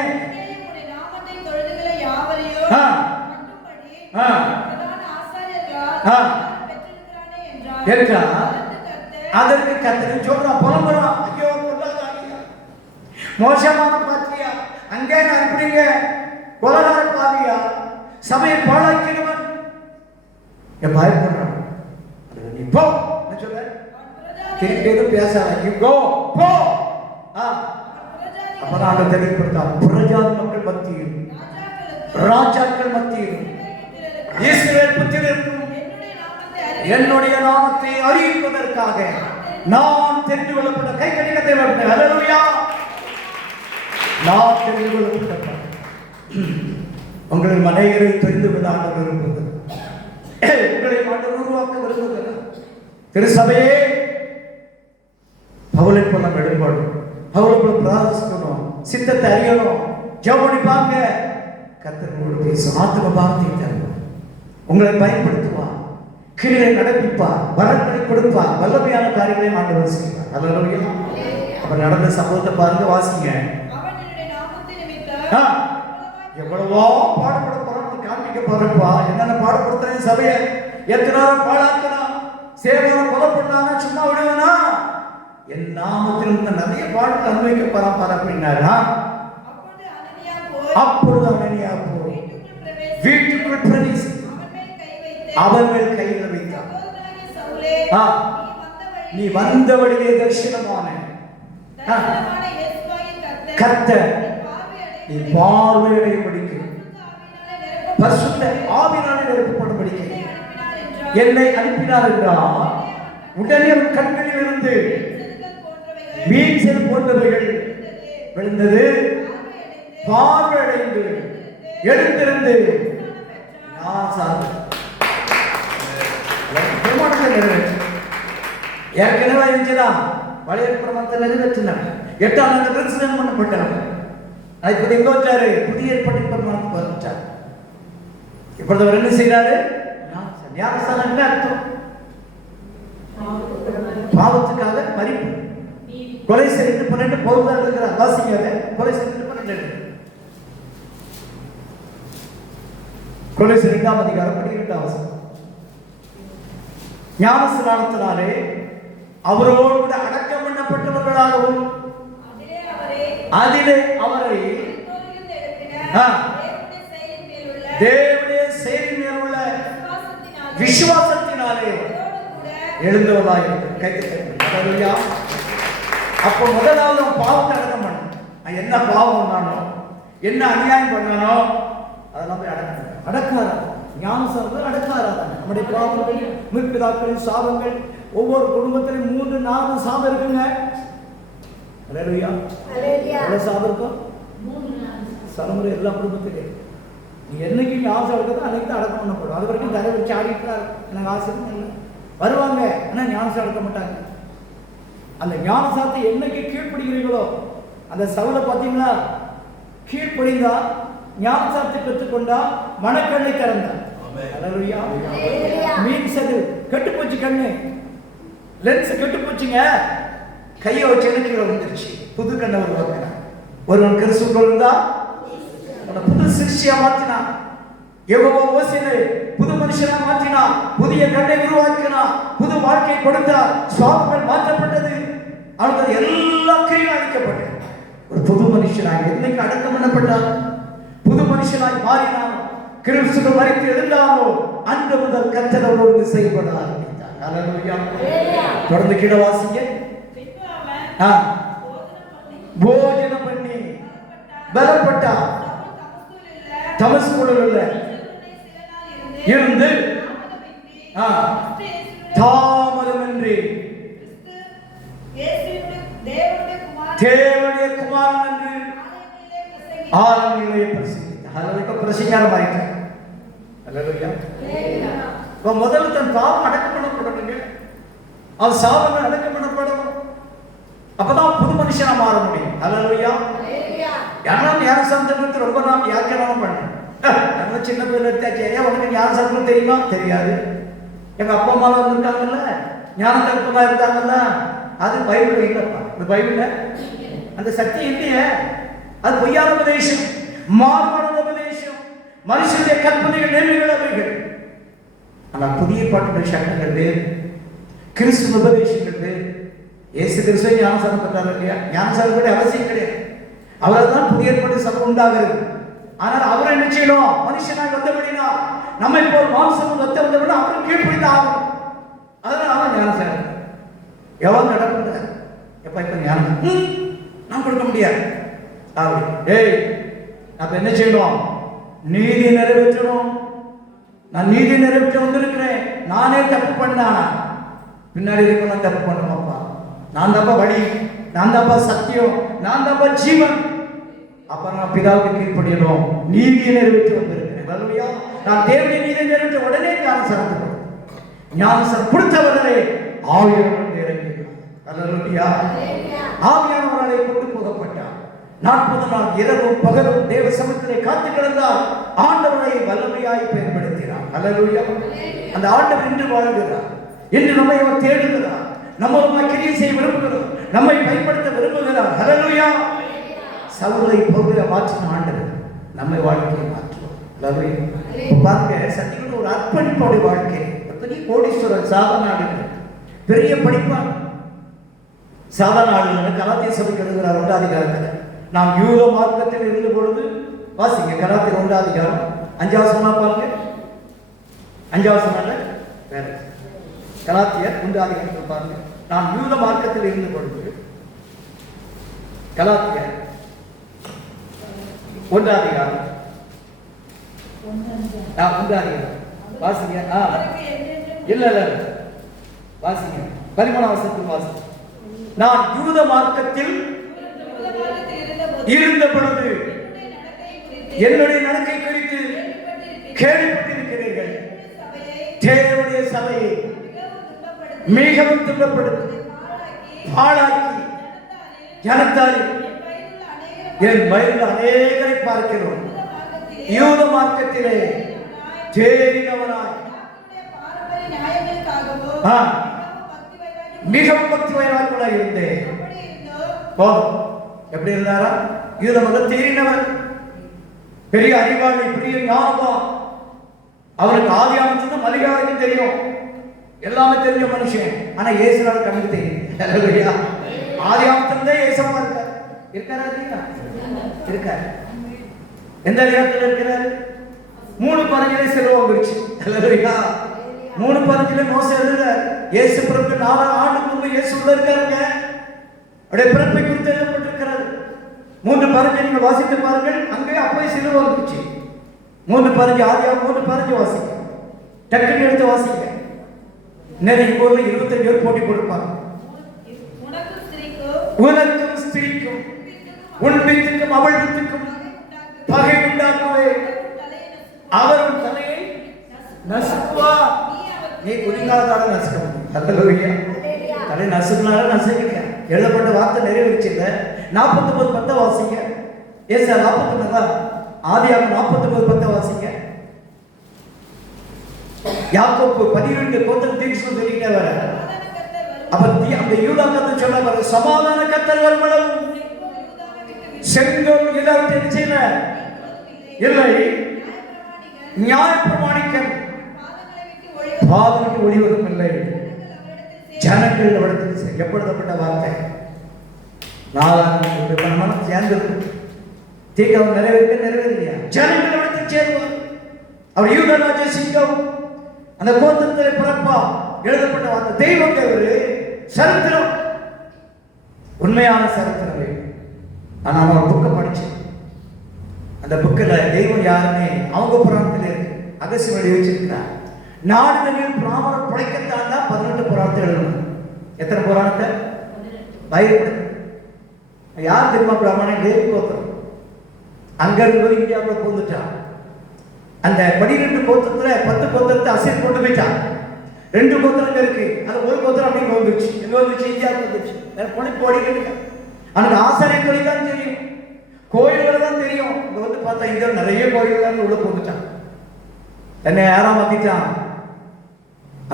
அதற்கு கர்த்தர் சொல்றான், புலம்புறான், ஐயோ பொல்லாதாரியா, மோசமான பாத்தியா, அங்கே அனுப்புறீங்க, கொலகார பாவியா, சபையை பாழாக்கிறவன், பயப்படுறான். நீ போ சொல்ல திருப்பி பேசாத, நீ கோ போ. அப்பதான் தெளிவுபடுத்தான், புறஜாதி மக்கள் மத்தியில், ராஜாக்கள் மத்தியில், இஸ்ரவேல் புத்திரருக்கும் என்னுடைய நாமத்தை அறிவிப்பதற்காக நான் தெரிந்து கொள்ளப்பட்ட கை கடிகத்தை வந்தேன். அல்லேலூயா. நான் தெரிந்து கொள்ளப்பட்ட உங்களின் மனைவியை தெரிந்து கொள்ள ஆண்டவர் விரும்புகிறார். உங்களை ஆண்டவர் உருவாக்க விரும்புகிறார். திருசபையே பவுலை போல எடுபடும், பவுலை போல பிரார்த்திக்கணும், சித்தத்தை அறியணும், ஜெபம் பண்ணிப்பாங்க. கர்த்தர் உங்களோடு பேசும், ஆத்ம பாரத்தை தருவார், உங்களை பயன்படுத்துவார், கிரியை நடப்பிப்பார், வரங்களை கொடுப்பார், வல்லமையான காரியங்களை ஆண்டவர் செய்வார். அல்லேலூயா. அப்ப நடந்த சம்பவத்தை பாருங்க, வாசிங்க. எவ்வளவோ பாடுபட போறோம், காண்பிக்க போறப்பா, என்னென்ன பாடுபடுத்துறேன் சபையை, எத்தனை நேரம் பாழாக்கணும், சேவனை கொலை பண்ணாங்க, சும்மா விடுவேனா, என் நாமத்தில் இருந்த நிறைய பாடல் அனுபவிக்க போறான் பாரு அப்படின்னாரா. அப்பொழுது அனனியா போய் வீட்டுக்குள் பிரவேசி அவன் மேல் கைகளை வைத்தான். நீ வந்த வழியே தரிசனமான கர்த்தர் நீ பார்வையடையும்படிக்கு பரிசுத்த ஆவியினாலே நிரப்பப்படும்படிக்கு என்னை அனுப்பினார் என்றால், உடனே அவன் கண்களில் இருந்து மீன் செல் போன்றவைகள் விழுந்தது, பார்வையடைந்து எழுந்திருந்து ஏற்கனவே இருந்துதான் பழைய பிரமாணத்தை நிறைவேற்றினாங்க. 8ஆம் ஆண்டு கிறிஸ்தவன் பண்ணப்பட்டாங்க. அதுக்கு எங்க வச்சாரு, புதிய ஏற்பாட்டு பிரமாணத்துக்கு வந்துட்டார். இப்பொழுது அவர் என்ன செய்யறாரு, ஞானஸ்தானம் என்ன அர்த்தம், பாவத்துக்காக மரிப்பு, கொலை செய்து 12 பவுல் இருக்கிறார், வாசிக்காத, கொலை செய்து 12, கொலை செய்து 2ஆம் அதிகாரம் 12ஆம் வசனம். ஞானஸ்நானத்தினாலே அவரோடு கூட அடக்கம் பண்ணப்பட்டவர்களாகவும் அதிலே அவரை தேவனுடைய செயலின் மேல் உள்ள விசுவாசத்தினாலே எழுந்தவர்களாக கைது. அப்போ முதலாவது பாவத்தை அடக்கம் பண்ண, என்ன பாவம் பண்ணானோ, என்ன அநியாயம் பண்ணானோ அதெல்லாம் போய் அடக்காரா. ஞானஸ்நானத்தில் அடக்காராதாங்க. நம்முடைய பாவங்கள், முற்பிதாக்களின் சாபங்கள், ஒவ்வொரு குடும்பத்திலும் 3-4 சாபம் இருக்குங்க. அல்லேலூயா. எவ்வளவு சாபம் இருக்கும்? 3 சலமுறை எல்லா குடும்பத்திலையும். நீ என்னைக்கு ஞாபகம் எடுக்கிறதோ அன்னைக்கு தான் அடக்கம் பண்ணப்படும். அது வரைக்கும் தலை வச்சு ஆடிட்டார், எனக்கு ஆசை வருவாங்க, ஆனால் ஞானசம் அடக்க மாட்டாங்க. அந்த ஞானசாத்தை என்னைக்கு கீழ்ப்படுகிறீங்களோ, அந்த சவுலை பார்த்தீங்களா, கீழ்ப்படிந்தா ஞானசாத்தை பெற்றுக்கொண்டா மனக்கண்ணை திறந்தார். அல்லேலூயா. மீன் சது கெட்டு போச்சு, கண்ணு லென்ஸ் கெட்டு போச்சுங்க, கையை வச்சு கீழே வந்துருச்சு, புது கண்ணை உருவாக்கினான். ஒருவன் கிறிஸ்துக்குள் இருந்தா புது சிருஷ்டியா மாற்றினான். யெகோவா மோசேயை புது மனுஷனா மாற்றினான், புதிய கண்ணை உருவாக்கினான், புது வாழ்க்கை கொடுத்தார், சுவாபங்கள் மாற்றப்பட்டது, அவர்கள் எல்லா கிரியும் அழிக்கப்பட்டது. ஒரு புது மனுஷனாய் என்னைக்கு அடக்கம் பண்ணப்பட்டார், புது மனுஷனாய் மாறினான், கிறிஸ்து மரித்து எழுந்தானோ அன்று முதல் கர்த்தர் அவரோடு செயல்பட ஆரம்பித்தார். அல்லேலூயா. தொடர்ந்து கீழே வாசிங்க. போஜனம் பண்ணி பலப்பட்டார், தமஸ்குவில் இருந்து தாமதமின்றி தேவனுடைய குமாரன் என்று ஆலயங்களிலே பிரசங்கித்தார். ஹalleluya, பிரசங்கியாரமாயிட்டார். ஹalleluya. இப்போ முதல்ல தன் பாவம் அடக்கம் பண்ணப்படணுங்க. அவன் சாபங்கள் அடக்கம் பண்ணப்படணும். அப்பதான் புது மனுஷனா மாற முடியும். ஹalleluya. யாரும் ஞானசாந்தத்தை ரொம்ப நாம் வியாக்கியானம் பண்ணணும். நம்ம சின்ன பிள்ளை எடுத்தாச்சு, உனக்கு ஞானசாந்தம் தெரியுமா? தெரியாது. எங்க அப்பா அம்மா வந்திருக்காங்கல்ல, ஞானதர்ப்பமா இருந்தாங்கல்ல, அது பைபிள் இல்லப்பா. இந்த பைபிள்ல அந்த சத்தியம் இல்லையே. அது பொய்யான உபதேசம், மாறுபட உபதேசம், மனுஷனுடைய கற்பனைகள் நேர்மைகள் அவைகள். ஆனால் புதிய பாட்டுடைய சட்டங்கள் வேறு, கிறிஸ்துவ உபதேசங்கள் வேறு. இயேசு கிறிஸ்துவை ஞானசானம் பெற்றார் இல்லையா? ஞானசானம் கூட அவசியம் கிடையாது. அவரால் தான் புதிய ஏற்பாடு சபை உண்டாகிறது. ஆனால் அவரை என்ன செய்யணும்? மனுஷனாக வந்தபடினா நம்மை போல் மாம்சம் ரத்த வந்தபடினா அவரும் கீழ்ப்படிந்து ஆகணும். அதனால அவன் ஞானசானம் எவ்வளவு நடக்குது. எப்ப இப்ப ஞானம் நான் கொடுக்க முடியாது. நான் என்ன செய்யணும்? நீதி நிறைவேற்றணும். நான் நீதி நிறைவேற்ற வந்திருக்கிறேன். நானே தப்பு பண்ணா பின்னாடி இருக்கலாம் தப்பு பண்ணுமாப்பா. நான் தப்பா வழி, நான் தப்பா சத்தியம், நான் தப்பா ஜீவன். அப்ப நான் பிதாவுக்கு கீழ்ப்படியணும். நீதியை நிறைவேற்ற வந்திருக்கிறேன். ஹalleluya. நான் தேவனுடைய நீதியை நிறைவேற்ற உடனே ஞானசானம் ஞானசானம் கொடுத்தவர்களே ஆவியானவர் இறங்கினார். ஹalleluya. ஆவியானவராலே கொண்டு போகப்பட்டார். 40 நாள் இரவும் பகலும் தேவ சமூகத்திலே காத்து கிடந்தார். ஆண்டவரை வல்லமையாய் பயன்படுத்தினார். ஹalleluya. அந்த ஆண்டவர் இன்று வாழ்கிறார். இன்று நம்மை அவர் தேடுகிறார். நம்மளுமாய் கிரியை செய்ய விரும்புகிறார். நம்மை பயன்படுத்த விரும்புகிறார். ஹalleluya. சவுலை பவுலை மாற்றின ஆண்டவர் நம்மை வாழ்க்கையை மாற்றுவார். ஹalleluya. பாருங்க, சத்தியத்துல ஒரு அர்ப்பணிப்போட வாழ்க்கை. பெரிய கோடீஸ்வரர், சாதாரண ஆளுங்க, பெரிய படிப்பான். சாதாரண ஆளுங்க கலாத்திய சபைக்கு எழுதுகிறார் 1 அதிகாரத்தில். நாம் யூத மார்க்கத்தில் இருந்த பொழுது, வாசிங்க கலாத்தியர் 1 அதிகாரம் 5வது வசனம் பாருங்க. 5வது வசனம் வேற, கலாத்தியர் 1 அதிகாரத்தில் பாருங்க. நாம் யூத மார்க்கத்தில் இருந்த பொழுது, கலாத்தியர் 1 அதிகாரம் 1 அதிகாரம் வாசிங்க. இல்ல வாசிங்க 13வது வசனத்தில் வாசிங்க. நான் யூத மார்க்கத்தில் இருந்த பொழுது என்னுடைய நடக்கை குறித்து கேள்விப்பட்டிருக்கிறீர்கள். தேவனுடைய சபையை மிகவும் துன்பப்படுத்தி பாழாக்கி ஜனத்தாரி என் வயதில் அநேகரை பார்க்கிறோம். யூத மார்க்கத்திலே தேறினவனாய் மிகவும் பக்தி வைராக்கியமாக இருந்தேன். எப்படி இருந்தாரா? யூத மதம் தேறினவர், பெரிய அறிவாளி, பெரிய ஞானவான். அவருக்கு ஆதியாகமம் மலிகாவுக்கும் தெரியும், எல்லாமே தெரிஞ்ச மனுஷன். ஆனா இயேசுனால கண்ணுக்கு தெரியும். ஆதியாகமத்திலே இயேசுவா இருக்காரா? இருக்காரு. எந்த அதிகாரத்தில் இருக்கிறாரு? 3:15 சிலுவை வந்துருச்சு. 3:15 மோசே எழுதுறார். இயேசு பிறப்பு 4 ஆண்டுக்கு முன்பு இயேசு உள்ள இருக்காருங்க. அவருடைய பிறப்பை குறித்து எழுதப்பட்டிருக்கிறது. 3:15 நீங்க வாசித்து பாருங்கள். அங்கே அப்போயே சிலுவை வந்துருச்சு. 3:15 ஆதியாகமம் 3:15 வாசிங்க. டக்குன்னு எடுத்து வாசிங்க. நிறைய ஊர்ல 25 பேர் போட்டி கொடுப்பாங்க. உனக்கும் ஸ்திரீக்கும் உன் வித்துக்கும் அவள் வித்துக்கும் பகை உண்டாக்குவே, அவரும் தலையை நசுக்குவா. நீ குதிங்காலத்தால நசுக்கணும். ஹalleluya. தலை நசுக்குனால நசுக்கல. எழுதப்பட்ட வார்த்தை நிறைவேறிச்சுங்க. 49:10 வாசிங்க. ஏசாயா 49 ஆதியாகமம் 49:10 வாசிங்க. யாக்கோபு 12 கோத்திரம் தீர்க்கதரிசி சொல்லிட்டே வர. அப்ப அந்த யூதா கர்த்தர் சொல்ல வர, சமாதான கர்த்தர் வருமளவும் செங்கோல் எல்லாவற்றையும் செய்யல இல்லை, நியாயப்பிரமாணிக்கன் பாதவிட்டு ஒளிவதும் இல்லை. ஜனங்கள் அவரிடத்தில் எப்பொழுதப்பட்ட வார்த்தை 4 மனம் சேர்ந்திருக்கு. தீர்க்கம் நிறைவேறியா? ஜனங்கள் அவரிடத்தில் சேருவார். அவர் யூதராஜ சிங்கம், அந்த கோத்திரத்தில் பிறப்பா. எழுதப்பட்ட வார்த்தை தெய்வம் தேவரு. சரித்திரம் உண்மையான சரித்திரம். ஆனா அவன் புக்கை படிச்சு, அந்த புக்கில் தெய்வம் யாருமே அவங்க புராணத்தில் இருக்கு. அகசியம் எழுதி வச்சிருக்கிறார். நாடுகளில் பிராமணர் பிழைக்கத்தான் தான் 18 புராணத்தை எழுதணும். எத்தனை புராணத்தை? பைபிள் யார் தெரியுமா பிராமணன்? லேவி கோத்திரம். அங்க இருந்து இந்தியாவுக்குள்ள போந்துட்டான். அந்த 12 கோத்திரத்துல 10 கோத்திரத்தை அசீர் கொண்டு போயிட்டான். 2 கோத்திரம் இருக்கு, அது ஒரு கோத்திரம் அப்படி வந்துச்சு. எங்க வந்துச்சு? இந்தியாவுக்கு வந்துச்சு. வேற பொண்ணு ஓடிக்கிட்டு அவனுக்கு ஆசாரிய தொழில் தான் தெரியும், கோயில்கள் தான் தெரியும். இங்க வந்து பார்த்தா இங்க நிறைய கோயில்கள் உள்ள போந்துட்டான். என்னை யாரா மாத்திட்டான்?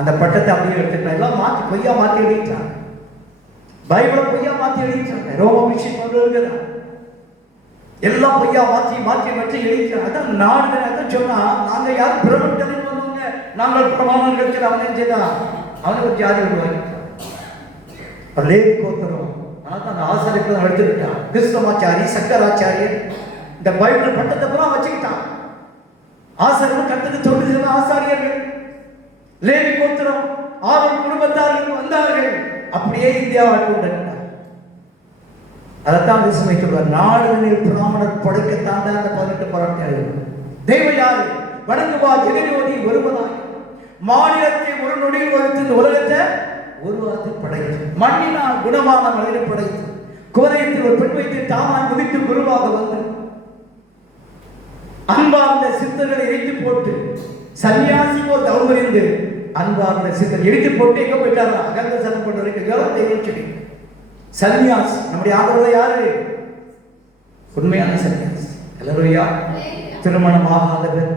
அந்த பட்டத்தை அப்படியே எடுத்துட்டான். எல்லாம் மாத்தி பொய்யா மாத்தி எழுதிட்டான். பைபிளை பொய்யா மாத்தி எழுதிட்டாங்க. ரோமபிஷேகம் கொண்டு எல்லாம் பொய்யா மாற்றி மாற்றி மாற்றி எழுதிட்டாங்க. அதான் நாடு அதான் சொன்னா, நாங்க யாரும் பிரபஞ்சம் வந்தவங்க, நாங்கள் பிரமாணம் கிடைச்சது. அவனே செய்தான், அவனுக்கு ஒரு ஜாதி உருவாக்கிட்டான். லேவி கோத்திரம். ஆனால் அந்த ஆசாரியத்தை எடுத்துக்கிட்டான். கிறிஸ்தவாச்சாரி, சக்கராச்சாரியர், இந்த பைபிள் பட்டத்தை பூரா வச்சுக்கிட்டான். ஆசாரியர் கத்துக்கு தொண்டு ஆசாரியர்கள். லேவி கோத்திரம், ஆரோன் குடும்பத்தார்கள் வந்தார்கள். அப்படியே இந்தியாவை கொண்டார். அதைத்தான் விசுமைத்துள்ளார். நாடுகளில் பிராமணர் படைக்கத்தான் அந்த 18 போராட்டம். தெய்வ யாரு? வணங்குவா ஜெகஜோதி ஒருவனாய் மாநிலத்தை ஒரு நொடியில் வகுத்து இந்த உலகத்தை ஒரு வாரத்தில் படைத்து மண்ணினால் குணமான மனிதனை படைத்து கோதையத்தில் ஒரு பெண் வைத்து தாமாய் குதித்து குருவாக வந்து அன்பார்ந்த சித்தர்களை இணைத்து போட்டு சன்னியாசி போல் தவறிந்து அன்பார்ந்த சித்தர் இடித்து போட்டு எங்க போயிட்டாரா? அகந்த சனம் கொண்டு வரைக்கும் சன்னியாசி. நம்முடைய ஆண்டவர் யாரு? உண்மையான சன்னியாசி. அல்லேலூயா. திருமணமாகாதவர்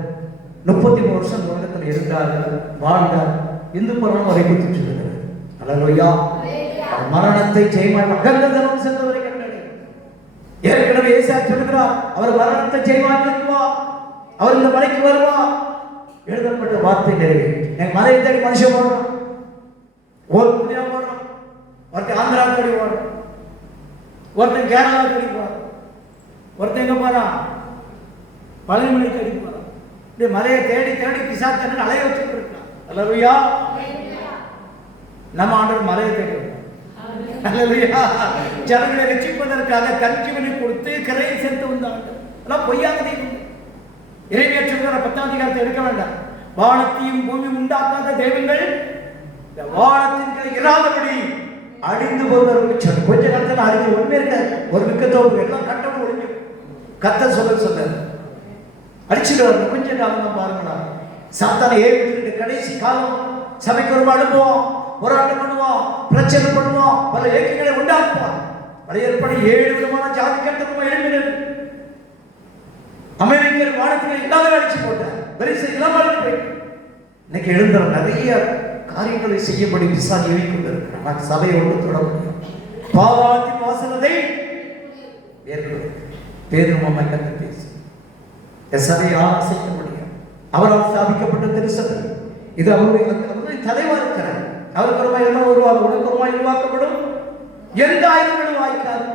33 வருஷம் உலகத்தில் இருந்தார்கள், வாழ்ந்தார். இந்து புராணம் வரை குறித்து சொல்லுகிறது. அல்லேலூயா. மரணத்தை ஜெயமாய் அகந்ததனம் சென்றவரை கண்டது. ஏற்கனவே ஏசாயா சொல்கிறார், அவர் மரணத்தை ஜெயமாய் வருவார், அவர் இந்த மலைக்கு வருவார். எழுதப்பட்ட வார்த்தை நிறைவேறும். என் மலையை தேடி மனுஷன் போடுறான், ஒரு புதியா போடுறான், ஒருத்தன் ஆந்திரா தேடி போடுறான், ஒருத்தன் கேரளா தேடி போறான், ஒருத்தன் எங்க போறான்? பழனிமலை தேடி போறான். இப்படி மலையை தேடி தேடி பிசாசு அலைய வச்சுட்டு இருக்கான். அல்லேலூயா. நம்ம ஆண்டவர் மலையை தேடி அல்லேலூயா. ஜனங்களை ரட்சிப்பதற்காக கன்றிமணி கொடுத்து கரையை சேர்த்து வந்தாங்க. எல்லாம் பொய்யாக தெய்வம். இறைமையா சொல்கிற 10ஆம் அதிகாரத்தை எடுக்க வேண்டாம். வானத்தையும் பூமி உண்டாக்காத தெய்வங்கள் இந்த வானத்தின் கீழே இராதபடி அழிந்து போவதற்கு சொன்ன. கொஞ்ச நேரத்தில் அழிஞ்சு ஒண்ணுமே இருக்காது. ஒரு மிக்கத்தோடு எல்லாம் கட்டணும் ஒழிஞ்சு கத்த சொன்னார். அடிச்சுட்டு கொஞ்ச காலம் பாருங்களா. சாத்தானை ஏற்பட்டு கடைசி காலம் சபைக்கு ஒரு அனுபவம், போராட்டம் பண்ணுவோம், பிரச்சனை பண்ணுவோம், பல இயக்கங்களை உண்டாக்குவோம். பழையற்படி 7 விதமான ஜாதி கட்டணம் எழுப்பினர். அமெரிக்கர் வானத்தில் இல்லாத அடிச்சு போட்டார். வரிசை இல்லாம போயிட்டு இன்னைக்கு எழுந்த நிறைய காரியங்களை செய்யப்படி விசாரணை எழுதிக்கொண்டிருக்கிறார். சபையை ஒன்று தொட முடியும். பாதாளத்தின் வாசனதை பேரும் கண்டு பேசி சபை யாரும் செய்ய முடியும். அவரால் ஸ்தாபிக்கப்பட்ட திருச்சபை இது அவருடைய தலைவா இருக்கிறார். அவருக்கு ரூபாய் என்ன உருவாகும், உனக்கு ரூபாய் உருவாக்கப்படும், எந்த ஆயுதங்களும் வாய்க்காது.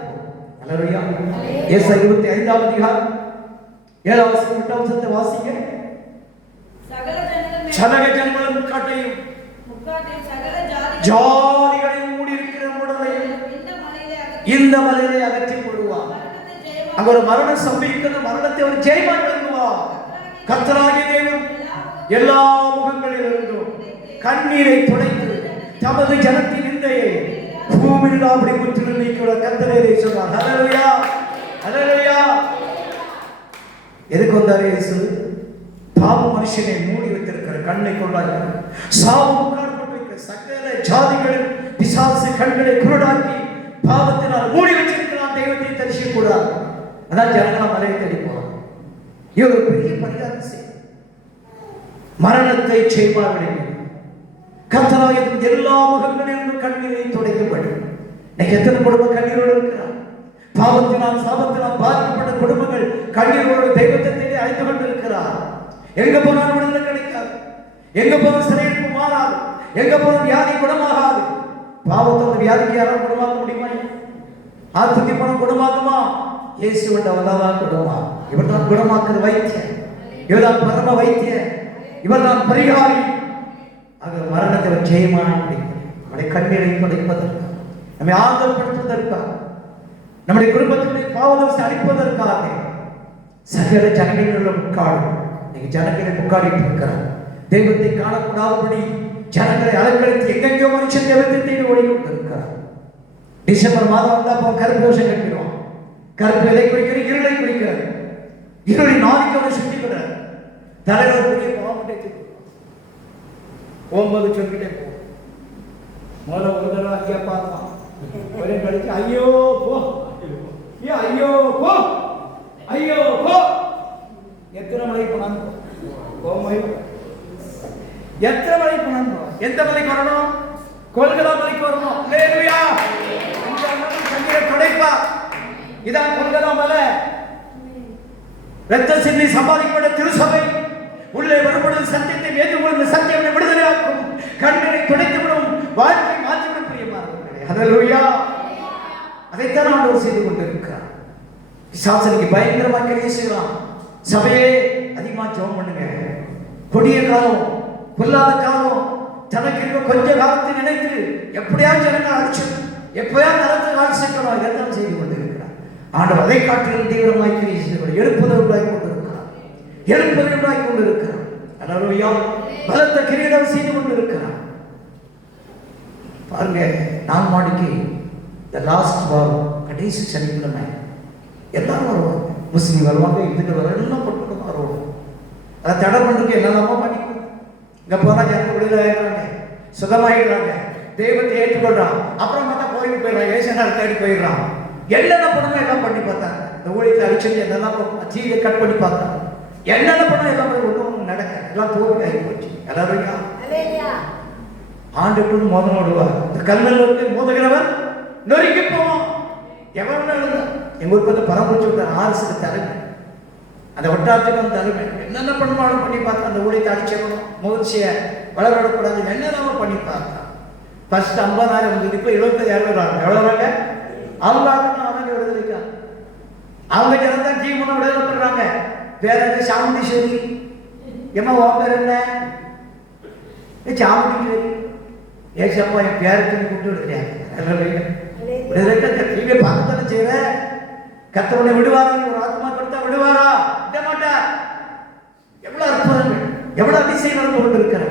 அல்லேலூயா. ஏசாயா 25ஆம் அதிகாரம் 7ஆம் வசனம் 8ஆம் வசனத்தை வாசிங்க. சகல ஜனங்களும் முக்காட்டையும் ஜாதிகளையும் மூடி இருக்கிற மூடலை இந்த மலையிலே அகற்றி போடுவார். அங்க ஒரு மரணம் சம்பவிக்கிறது. மரணத்தை ஒரு ஜெயமாய் வழங்குவார். கர்த்தராகிய தேவன் எல்லா முகங்களிலிருந்தும் கண்ணீரை துடைத்து தமது ஜனத்தின் நிந்தையை பூமியில் அப்படி முற்றிலும் நீக்கிவிட கர்த்தரே சொன்னார். அல்லேலூயா. அல்லேலூயா. எதுக்கு வந்தார் இயேசு? பாவ மனுஷனை மூடி வைத்திருக்கிற கண்ணை கொண்டாடி சாபம் காணப்பட்டிருக்கிற சகல ஜாதிகளின் பிசாசு கண்களை குருடாக்கி பாவத்தினால் மூடி வச்சிருக்கிறான். தெய்வத்தை தரிசிக்க கூடாது. அதான் ஜனங்களா மலையை தேடி போறாங்க. இவர் ஒரு பெரிய பரிகாரம் செய்ய மரணத்தை செய்வார்கள். கர்த்தராகிய எல்லா முகங்களிலும் கண்ணீரை துடைக்கப்படும். இன்னைக்கு எத்தனை குடும்பம் கண்ணீரோடு இருக்கிறார்? பாவத்தினால் சாபத்தினால் பாதிக்கப்பட்ட குடும்பங்கள் கண்ணீரோடு தெய்வத்தை தேடி அழைத்து கொண்டு இருக்கிறார். எங்க போனாலும் விடுதலை கிடைக்காது. எங்க போன சிறையிருப்பு மாறாது. எங்க போன வியாதி குணமாகாது. பாவத்தோட வியாதிக்கு யாராவது குணமாக்க முடியுமா? ஆத்துக்கு பணம் குணமாக்குமா? இயேசு வந்தாதான் குணமா. இவர் தான் குணமாக்குற வைத்தியர். இவர் தான் பரம வைத்தியர். இவர் தான் பரிகாரி. ஆக மரணத்தை ஜெயமான நம்முடைய கண்ணீரை துடைப்பதற்காக, நம்மை ஆதரப்படுத்துவதற்காக, நம்முடைய குடும்பத்தினுடைய பாவத்தை அழிப்பதற்காக சகல ஜனங்களும் முக்காடும். இன்னைக்கு ஜனங்களை முக்காடிட்டு இருக்கிறார். தெய்வத்தை காணக்கூடாதபடி ஜனங்களை அலங்கரித்து எங்கெங்கோ மனுஷன் தெய்வத்தை தேடி ஓடிக்கொண்டிருக்கிறார். டிசம்பர் மாதம் வந்தா கருப்போஷம் கட்டிடுவான். கருப்பு எதை குறிக்கிறது? இருளை குறிக்கிறது. இருளின் ஆதிக்கம் சுற்றிக்கிறார். தலைவர் பெரிய பாவத்தை போகும்போது சொல்லிக்கிட்டே போவோம். முதல்ல ஒரு தடவை ஐயா பார்ப்பான், ஒரே கழிச்சு ஐயோ போ, ஐயோ போ, ஐயோ போ. எத்தனை மலைக்கு போனான்னு எத்தனை மலைக்கு போனான்னு எந்த மலைக்கு வரணும்? கொல்கதா மலைக்கு வரணும். துடைப்பா, இதான் கொல்கதா மலை. ரத்த சிந்தி சம்பாதிக்கப்பட்ட திருசபை உள்ளே வரும்பொழுது சத்தியத்தை ஏற்றுக்கொண்டு சத்தியம் விடுதலையாக்கும், கண்களை துடைத்துவிடும், வாழ்க்கை மாற்றிவிடும். பிரியமானவர்களே, ஹல்லேலூயா. அதைத்தான் ஆண்டவர் செய்து கொண்டிருக்கிறார். சாசனைக்கு பயங்கரமாக கிரியை செய்யலாம். சபையே அதிகமா ஜெபம் பண்ணுங்க. கொடிய காலம், பொல்லாத காலம், தனக்கு இருக்க கொஞ்ச காலத்தை நினைத்து எப்படியாவது ஜனங்கள் அடிச்சு எப்பயாவது நரத்தை ஆட்சிக்கணும். இதைத்தான் செய்து கொண்டிருக்கிறார் ஆண்டவர். அதை காட்டிலும் தீவிரமாய் கிரியை செய்து எழுப்புதல் கொண்டிருக்கிறார், எழுப்புதல் கொண்டிருக்கிறார். ஹல்லேலூயா. பலத்த கிரியைகள் செய்து கொண்டிருக்கிறார். பாருங்க, நாம் மாடிக்கு லாஸ்ட் வாரம் கடைசி சனிக்கிழமை எல்லாரும் வருவாங்க. முஸ்லீம் வருவாங்க, இந்துக்கள் வருவாங்க, எல்லாம் போட்டு வருவாங்க. அதை தடை பண்ணுறதுக்கு என்னெல்லாமோ பண்ணிக்கணும். இங்கே போனால் ஜனங்கள் விடுதலை ஆகிடுறாங்க, சுகமாகிடுறாங்க, தெய்வத்தை ஏற்றுக்கொள்றான். அப்புறம் பார்த்தா கோயிலுக்கு போயிடுறான், ஏசனார் தேடி போயிடுறான். என்னென்ன பண்ணணும் எல்லாம் பண்ணி பார்த்தாங்க. இந்த ஊழியத்தை அடிச்சது என்னெல்லாம் ஜீவியை கட் பண்ணி பார்த்தாங்க. என்னென்ன பண்ண எல்லாம் ஒன்றும் நடக்க எல்லாம் தோல்வி ஆகி போச்சு. எல்லாரும் ஆண்டுக்குள் மோதம் விடுவார். இந்த கல்லூரி மோதுகிறவன் நொறுக்கி போவோம். எவ்வளவு எங்க ஊருக்கு வந்து பராமரிச்சு விட்டார். ஆர்எஸ்க்கு தலைமை, அந்த வட்டாரத்துக்கு வந்து தலைமை. என்னென்ன பண்ணுவாலும் பண்ணி பார்த்தா அந்த ஊழியத்தை அடிச்சிடணும், முயற்சியை வளரக்கூடாது, என்னென்ன பண்ணி பார்த்தா. ஃபர்ஸ்ட் 50,000 வந்து இப்போ 75,000 எவ்வளோறாங்க? அவங்க அவங்க விடுதலைக்கா அவங்க ஜனதான் ஜீவனை விடுதலை பண்றாங்க. வேற எந்த சாமுண்டீஸ்வரி ஏமா உன் பேர் என்ன? சாமுண்டீஸ்வரி ஏசப்பா என் பேருக்கு கூப்பிட்டு விடுறேன். டிவியை பார்த்து தானே செய்யற. கத்தவனை விடுவாரா? ஒரு ஆத்மா கொடுத்தா விடுவாரா? விட மாட்டார். எவ்வளவு அற்புதங்கள், எவ்வளவு அதிசயம் நடந்து கொண்டிருக்கிற.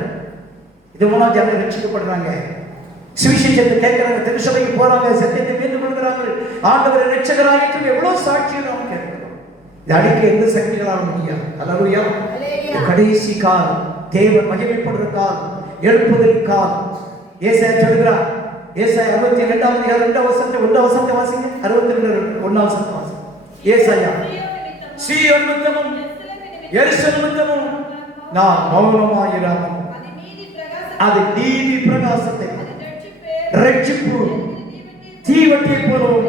இது மூலம் ஜனங்கள் ரட்சிக்கப்படுறாங்க, சுவிசேஷத்தை கேட்கிறாங்க, திருச்சபைக்கு போறாங்க, சத்தியத்தை மீண்டு கொள்கிறாங்க, ஆண்டவரை ரட்சகராக எவ்வளவு சாட்சிகள் அவங்க கேட்கிறோம். இது அடிக்க எந்த சக்திகளால் முடியாது. ஹல்லேலூயா. கடைசி காலம், தேவன் மகிமைப்படுற காலம், எழுப்புதல் காலம். ஏசாயா சொல்கிறார், ஏசாயா 62ஆம் அதிகாரம் 2 வசனத்தை வாசிங்க. 62:1 வாசிங்க. ஏசாயா, சீயோன் நிமித்தமும் எருசலேம் நிமித்தமும் நான் மௌனமாயிராமல் அது நீதி பிரகாசத்தை ரட்சிப்பு தீவட்டியை போலும்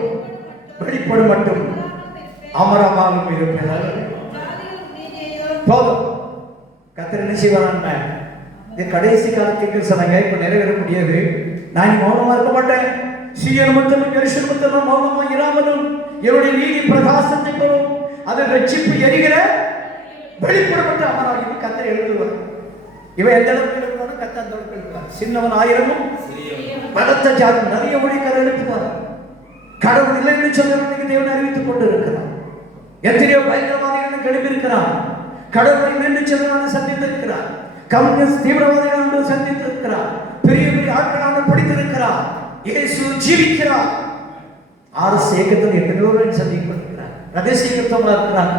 வெளிப்படும் மட்டும் அமரமாகும் இருப்பேன். போதும். கர்த்தர் என்ன செய்வாரான்னு இந்த கடைசி காலத்துக்கு சொன்னாங்க. இப்ப நிறைவேற முடியாது. நான் மௌனமா இருக்க மாட்டேன். சீயோன் நிமித்தமும் எருசலேம் நிமித்தமும் மௌனமா இராமலும் என்னுடைய நீதி பிரகாசத்தை போலும் அது ரட்சிப்பு எரிகிற வெளிப்படப்பட்ட அமராகி கர்த்தர் எழுதுவார். இவன் எந்த அளவுக்கு எழுதுவானோ கர்த்தர் அந்த அளவுக்கு எழுதுவார். சின்னவன் ஆயிரமும் பலத்த ஜாதி நிறைய ஒழிக்கரை எழுப்புவார். கடவுள் இல்லை என்று சொல்றவனுக்கு தேவன் அறிவித்துக் கொண்டு இருக்கிறார். எத்தனையோ பயங்கரவாதிகளும் கிளம்பி இருக்கிறார். கடவுளை நின்று செல்வன சந்தித்திருக்கிறார். கம்யூனிஸ்ட் தீவிரவாதிகள் சந்தித்திருக்கிறார். பெரிய பெரிய ஆட்களாக படித்திருக்கிறார். இயேசு ஜீவிக்கிறார். ஆர்எஸ் இயக்கத்தில் எத்தனையோ சந்திக்கிறார். ரகசியத்தவங்களா இருக்கிறார்.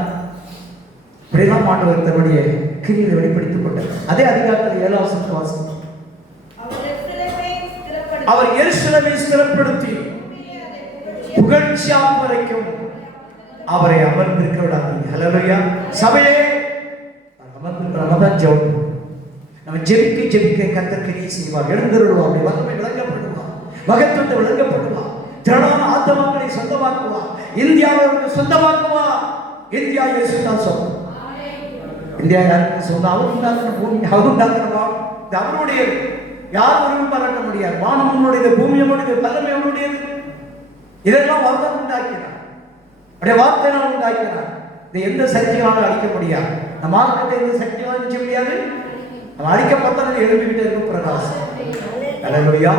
இப்படிதான் ஆண்டவர் தன்னுடைய கிரியை வெளிப்படுத்திக் கொண்டார். அதே அதிகாரத்தில் 7ஆம் வசனத்தை வாசிக்கிறோம். அவர் எருசலேமை ஸ்திரப்படுத்தி புகழ்ச்சியாக வரைக்கும் அவரை அமர்ந்திருக்க விடாதீங்க. ஹல்லேலூயா. சபையே அமர்ந்திருக்கிறதான் ஜெபம். நம்ம ஜெபிக்க கர்த்தர் கிரியை செய்வார். எழுந்தருள்வார். வல்லமை விளங்கப்படுவார். மகத்துவத்தை விளங்கப்படுவார். திரளான ஆத்மாக்களை சொந்தமாக்குவார். இந்தியாவை சொந்தமாக்குவார். இந்தியா இயேசு தான் சொந்தம். இந்தியா யாருக்கு சொந்தம்? அவர் உண்டாக்குற பூமி, அவர் உண்டாக்குறவா, இது அவருடையது. யாரும் உரிமை பாராட்ட முடியாது. வானம் உன்னுடையது, பூமி உன்னுடையது, வல்லமை உன்னுடையது. இதெல்லாம் அவர் உண்டாக்கிறார். அப்படியே வார்த்தையினால் உண்டாக்கிறார். இது எந்த சக்தியாலும் அழிக்க முடியாது. நம்ம மார்க்கத்தை எந்த சக்தியாலும் அழிக்க முடியாது. நம்ம அழிக்கப்பட்டாலும் எழுப்பிக்கிட்டே இருக்கும் பிரகாசம். ஹல்லேலூயா.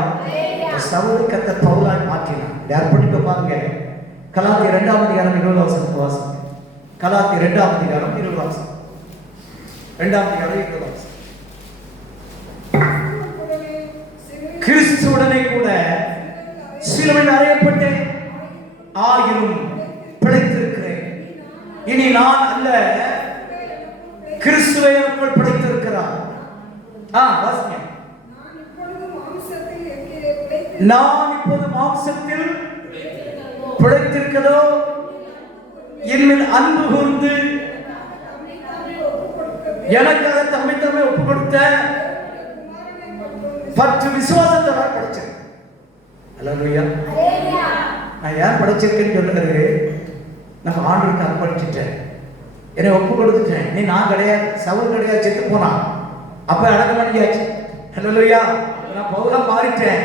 சவுலை கர்த்தர் பவுலாய் மாற்றினார். யார் படிக்க பாருங்க. கலாத்தியர் 2ஆம் அதிகாரம் 20 வசனத்தை வாசிங்க. கலாத்தியர் 2ஆம் அதிகாரம் 20 வசனம். 2ஆம் அதிகாரம் 20 வசனம். கிறிஸ்துவுடனே கூட சிலுவையில் அறையப்பட்டேன், ஆகிலும் பிழைத்திருக்கிறேன். இனி நான் அல்ல, கிறிஸ்துவே எனக்குள் பிழைத்திருக்கிறார். வாசிங்க. நான் இப்போது மாம்சத்தில் பிழைத்திருக்கிறதோ என்மேல் அன்பு கூர்ந்து எனக்காக தம்மை தம்மை ஒப்பு கொடுத்த பற்று விசுவாசத்தை நான் படைச்சேன். அல்லேலூயா. நான் ஏன் படைச்சிருக்கேன்னு சொல்றது, நான் ஆண்டவருக்கு அர்ப்பணிச்சிட்டேன், என்னை ஒப்பு கொடுத்துட்டேன். நீ நான் கிடையாது, சவுல் கிடையாது, செத்து போனான், அப்ப அடக்கம் பண்ணியாச்சு. அல்லேலூயா. நான் பவுலா மாறிட்டேன்.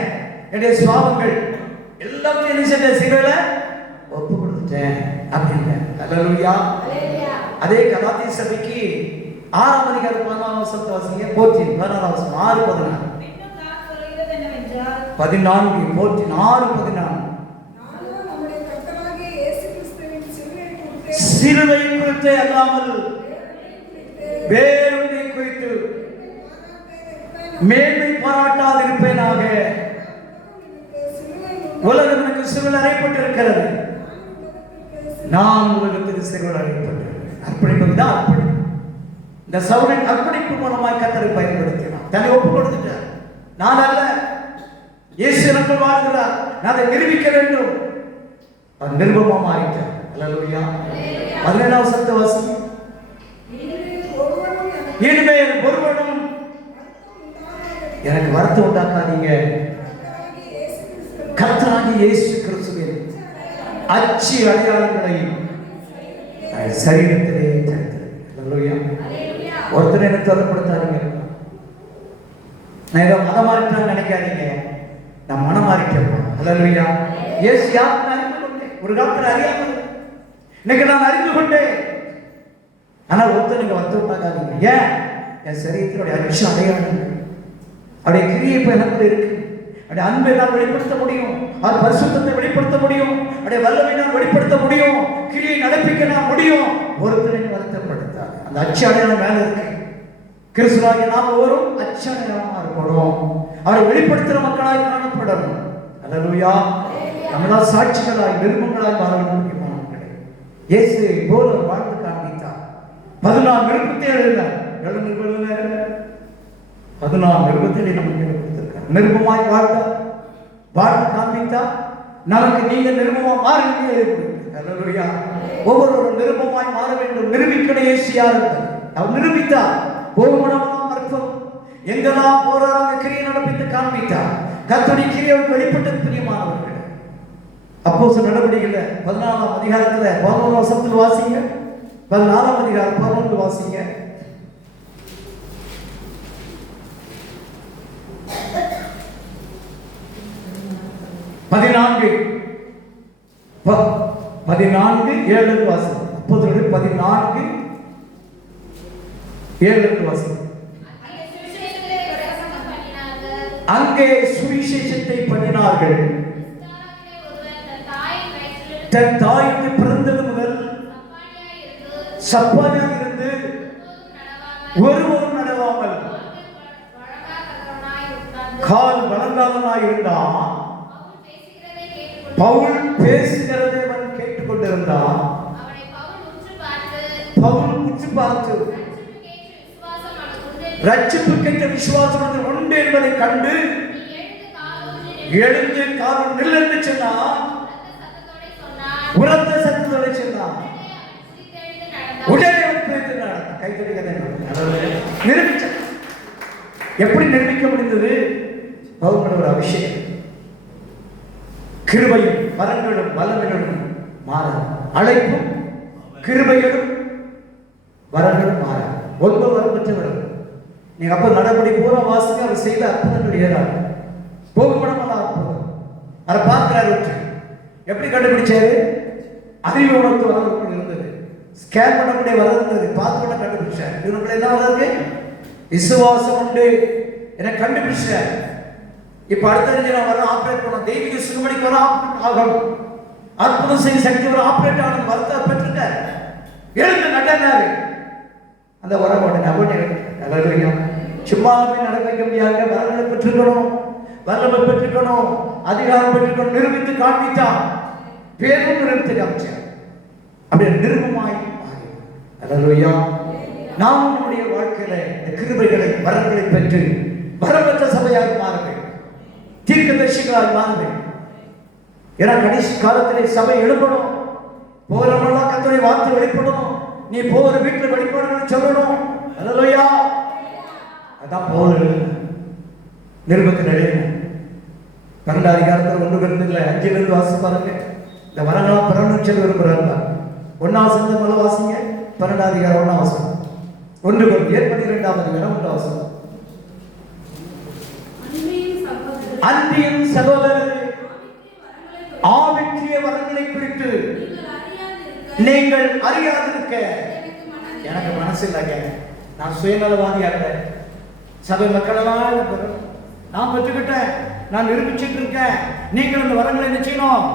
என்னுடைய சுவாபங்கள் எல்லாத்தையும் என்ன செஞ்ச சிலுவையில ஒப்பு கொடுத்துட்டேன் அப்படின்னு. அல்லேலூயா. அதே கலாத்திய சபைக்கு 6ஆம் அதிகாரம் 14ஆம் வசனத்தை வாசிங்க. 14 6:14. 14 6:14. சிலுவை குறித்து அல்லாமல் வேறொன்றை குறித்து மேன்மை பாராட்டாதிருப்பேனாக. உலகம் எனக்கு சிலுவையில் அறையப்பட்டிருக்கிறது, நான் உலகத்துக்கு சிலுவையில் அறையப்பட்டிருக்கிறேன். அர்ப்பணிப்பது தான் அர்ப்பணிப்பு. இந்த சவுலின் அர்ப்பணிப்பு மூலமாய் கர்த்தரை பயன்படுத்தினார். தன்னை ஒப்பு கொடுத்துட்டார். நான் அல்ல, இயேசு எனக்குள் வாழ்கிறார், நான் அதை நிரூபிக்க வேண்டும். அது நிருபமா மாறிட்டார். அல்லேலூயா. 17ஆம் வசனத்தை வாசிங்க. இனிமேல் ஒருவனும் எனக்கு வருத்தம் உண்டாக்காதீங்க, கர்த்தராகிய இயேசு கிறிஸ்துவின் அச்சி அடையாளங்களை சரீரத்திலே தரித்திருக்கிறேன். அல்லேலூயா. ஒருத்தர் எனக்கு தொடர்படுத்தாதீங்க. நான் ஏதோ மனம் மாறிட்டான்னு நினைக்காதீங்க, நான் மனம் மாறிட்டேன். அல்லேலூயா. இயேசு யாருன்னு அறிந்து கொண்டேன். ஒரு காலத்தில் அறியாமல், இன்னைக்கு நான் அறிந்து கொண்டேன். ஆனா ஒருத்தர் நீங்க வருத்தம் உண்டாக்காதீங்க. ஏன்? என் சரீரத்தினுடைய அச்சி அடையாளங்கள், அவருடைய கிரியை இப்ப எனக்கு இருக்கு. அவருடைய அன்பை நான் வெளிப்படுத்த முடியும், அவர் பரிசுத்தத்தை வெளிப்படுத்த முடியும், அவருடைய வல்லமை நான் வெளிப்படுத்த முடியும், கிரியை நடப்பிக்க நான் முடியும். ஒருத்தரை வருத்தப்படுத்தாது. அந்த அச்சு அடையாளம் மேல இருக்கு. கிறிஸ்துவாகிய நாம் ஒவ்வொரும் அச்சு அடையாளமா இருக்கணும். அவரை வெளிப்படுத்துகிற மக்களாய் காணப்படணும். அல்லேலூயா. நம்மளால் சாட்சிகளாய் நிருபங்களாய் வாழ முடியுமா? இயேசு போல வாழ்ந்து காண்பித்தார். 14 நிருபத்தை எழுதினார். 14 நிருபத்தை நமக்கு கொடுத்திருக்கார். நிருபமாய் வாழ்ந்து காண்பித்தார். நமக்கு நீங்க நிருபமா மாறுங்க. அல்லேலூயா. ஒவ்வொருவரும் நிருபமாய் மாற வேண்டும். நிரூபிக்கிற இயேசு யார்? அவர் நிரூபித்தார். போகுமனமெல்லாம் அர்த்தம் எங்கெல்லாம் போறாங்க கிரியை நடப்பித்து காண்பித்தார். கர்த்தருடைய கிரியை வெளிப்பட்டது பிரியமானவர்கள். அப்போஸ்தலர் நடவடிக்கைகள் 14ஆம் அதிகாரத்துல 11ஆம் வசனத்தில் வாசிங்க. 14ஆம் அதிகாரம் 11 வாசிங்க. பதினான்கு 7 வாசம். அப்போஸ்தலர் 14:7 வாசம். அங்கே சுவிசேஷத்தை பண்ணினார்கள். தன் தாய்க்கு பிறந்தது முதல் சப்பானியாக இருந்து ஒருவரும் நடவாமல் கால் வளர்ந்தாதனாய் இருந்தான். பவுல் பேசுகிறதை அவன் கேட்டுக்கொண்டிருந்தான். பவுல் உற்று பார்த்து ரட்சிப்புக்கேற்ற விசுவாசம் உண்டு என்பதை கண்டு எழுந்து கால் நில் என்று சொன்னான். உரத்த சத்தத்தோடு சொன்னான். உடனே நிரூபிச்ச. எப்படி நிரூபிக்க முடிந்தது? பவுலோட ஒரு அபிஷேகம், கிருபையும் வரங்களும் வல்லமைகளும் மாற, அழைப்பும் கிருபைகளும் வரங்களும் மாற. ஒன்பது வரம் பெற்றவர்கள். நீங்க அப்ப நடபடி பூரா வாசிங்க. அவர் செய்த அற்புதங்கள் ஏறாது. போகுமனமெல்லாம் அற்புதம். அதை பார்க்கிறாரு. எப்படி கண்டுபிடிச்சாரு? அறிவு உணர்த்து வரது இருந்தது, ஸ்கேன் பண்ணக்கூடிய வரது இருந்தது, பார்த்து பண்ண கண்டுபிடிச்சார். இவனுக்குள்ள என்ன வரது? விசுவாசம் உண்டு என கண்டுபிடிச்சார். இப்ப அடுத்த நான் வர ஆப்ரேட் பண்ண தெய்வீக சுகமணிக்கு வர ஆகணும். அற்புதம் செய்ய சக்தி வர ஆப்ரேட் ஆகணும். வரத்தை பெற்றுட்டார். எழுந்து நடந்தாரு. அந்த வரம் உடனே அவன் சும்மா நடக்க வைக்க முடியாது. வரங்களை பெற்றுக்கணும், வல்லமை பெற்றுக்கணும், அதிகாரம் பெற்றுக்கணும். நிரூபித்து காண்பித்தான். பேரும் நிரூபித்து காமிச்சார். அப்படியே நிருபமாய் மாறி. அல்லேலூயா. நாம் நம்முடைய வாழ்க்கையில இந்த கிருபைகளை வரங்களை பெற்று வரப்பெற்ற சபையாக மாறுங்கள், தீர்க்கதரிசிகளாக மாறுங்கள். ஏன்னா கடைசி காலத்திலே சபை எழுப்பணும், போகிறவெல்லாம் கர்த்தருடைய வார்த்தை வெளிப்படணும், நீ போகிற வீட்டில் வெளிப்படணும்னு சொல்லணும். அல்லேலூயா. அதான் போகிறது நிருபத்தில் எழுதினேன். 2 அதிகாரத்தில் 1 Corinthians 5 வாசி பாருங்க. இந்த வரங்களா பெறணும்னு சொல்லி விரும்புகிறாங்க. 1ஆம் வசனத்தை முதல்ல வாசிங்க. 12 அதிகாரம் 1ஆம் வசனம். 1 Corinthians 12ஆம் அதிகாரம் 1ஆம் வசனம். அன்பியும் சகோதரரே, ஆவிக்குரிய வரங்களை குறித்து நீங்கள் அறியாதிருக்க எனக்கு மனசு இல்லைங்க. நான் சுயநலவாதியா இருந்தேன். சபை மக்களெல்லாம் நான் பெற்றுக்கிட்டேன், நான் நிரூபிச்சுட்டு இருக்கேன். நீங்கள் இந்த வரங்களை என்ன செய்யணும்?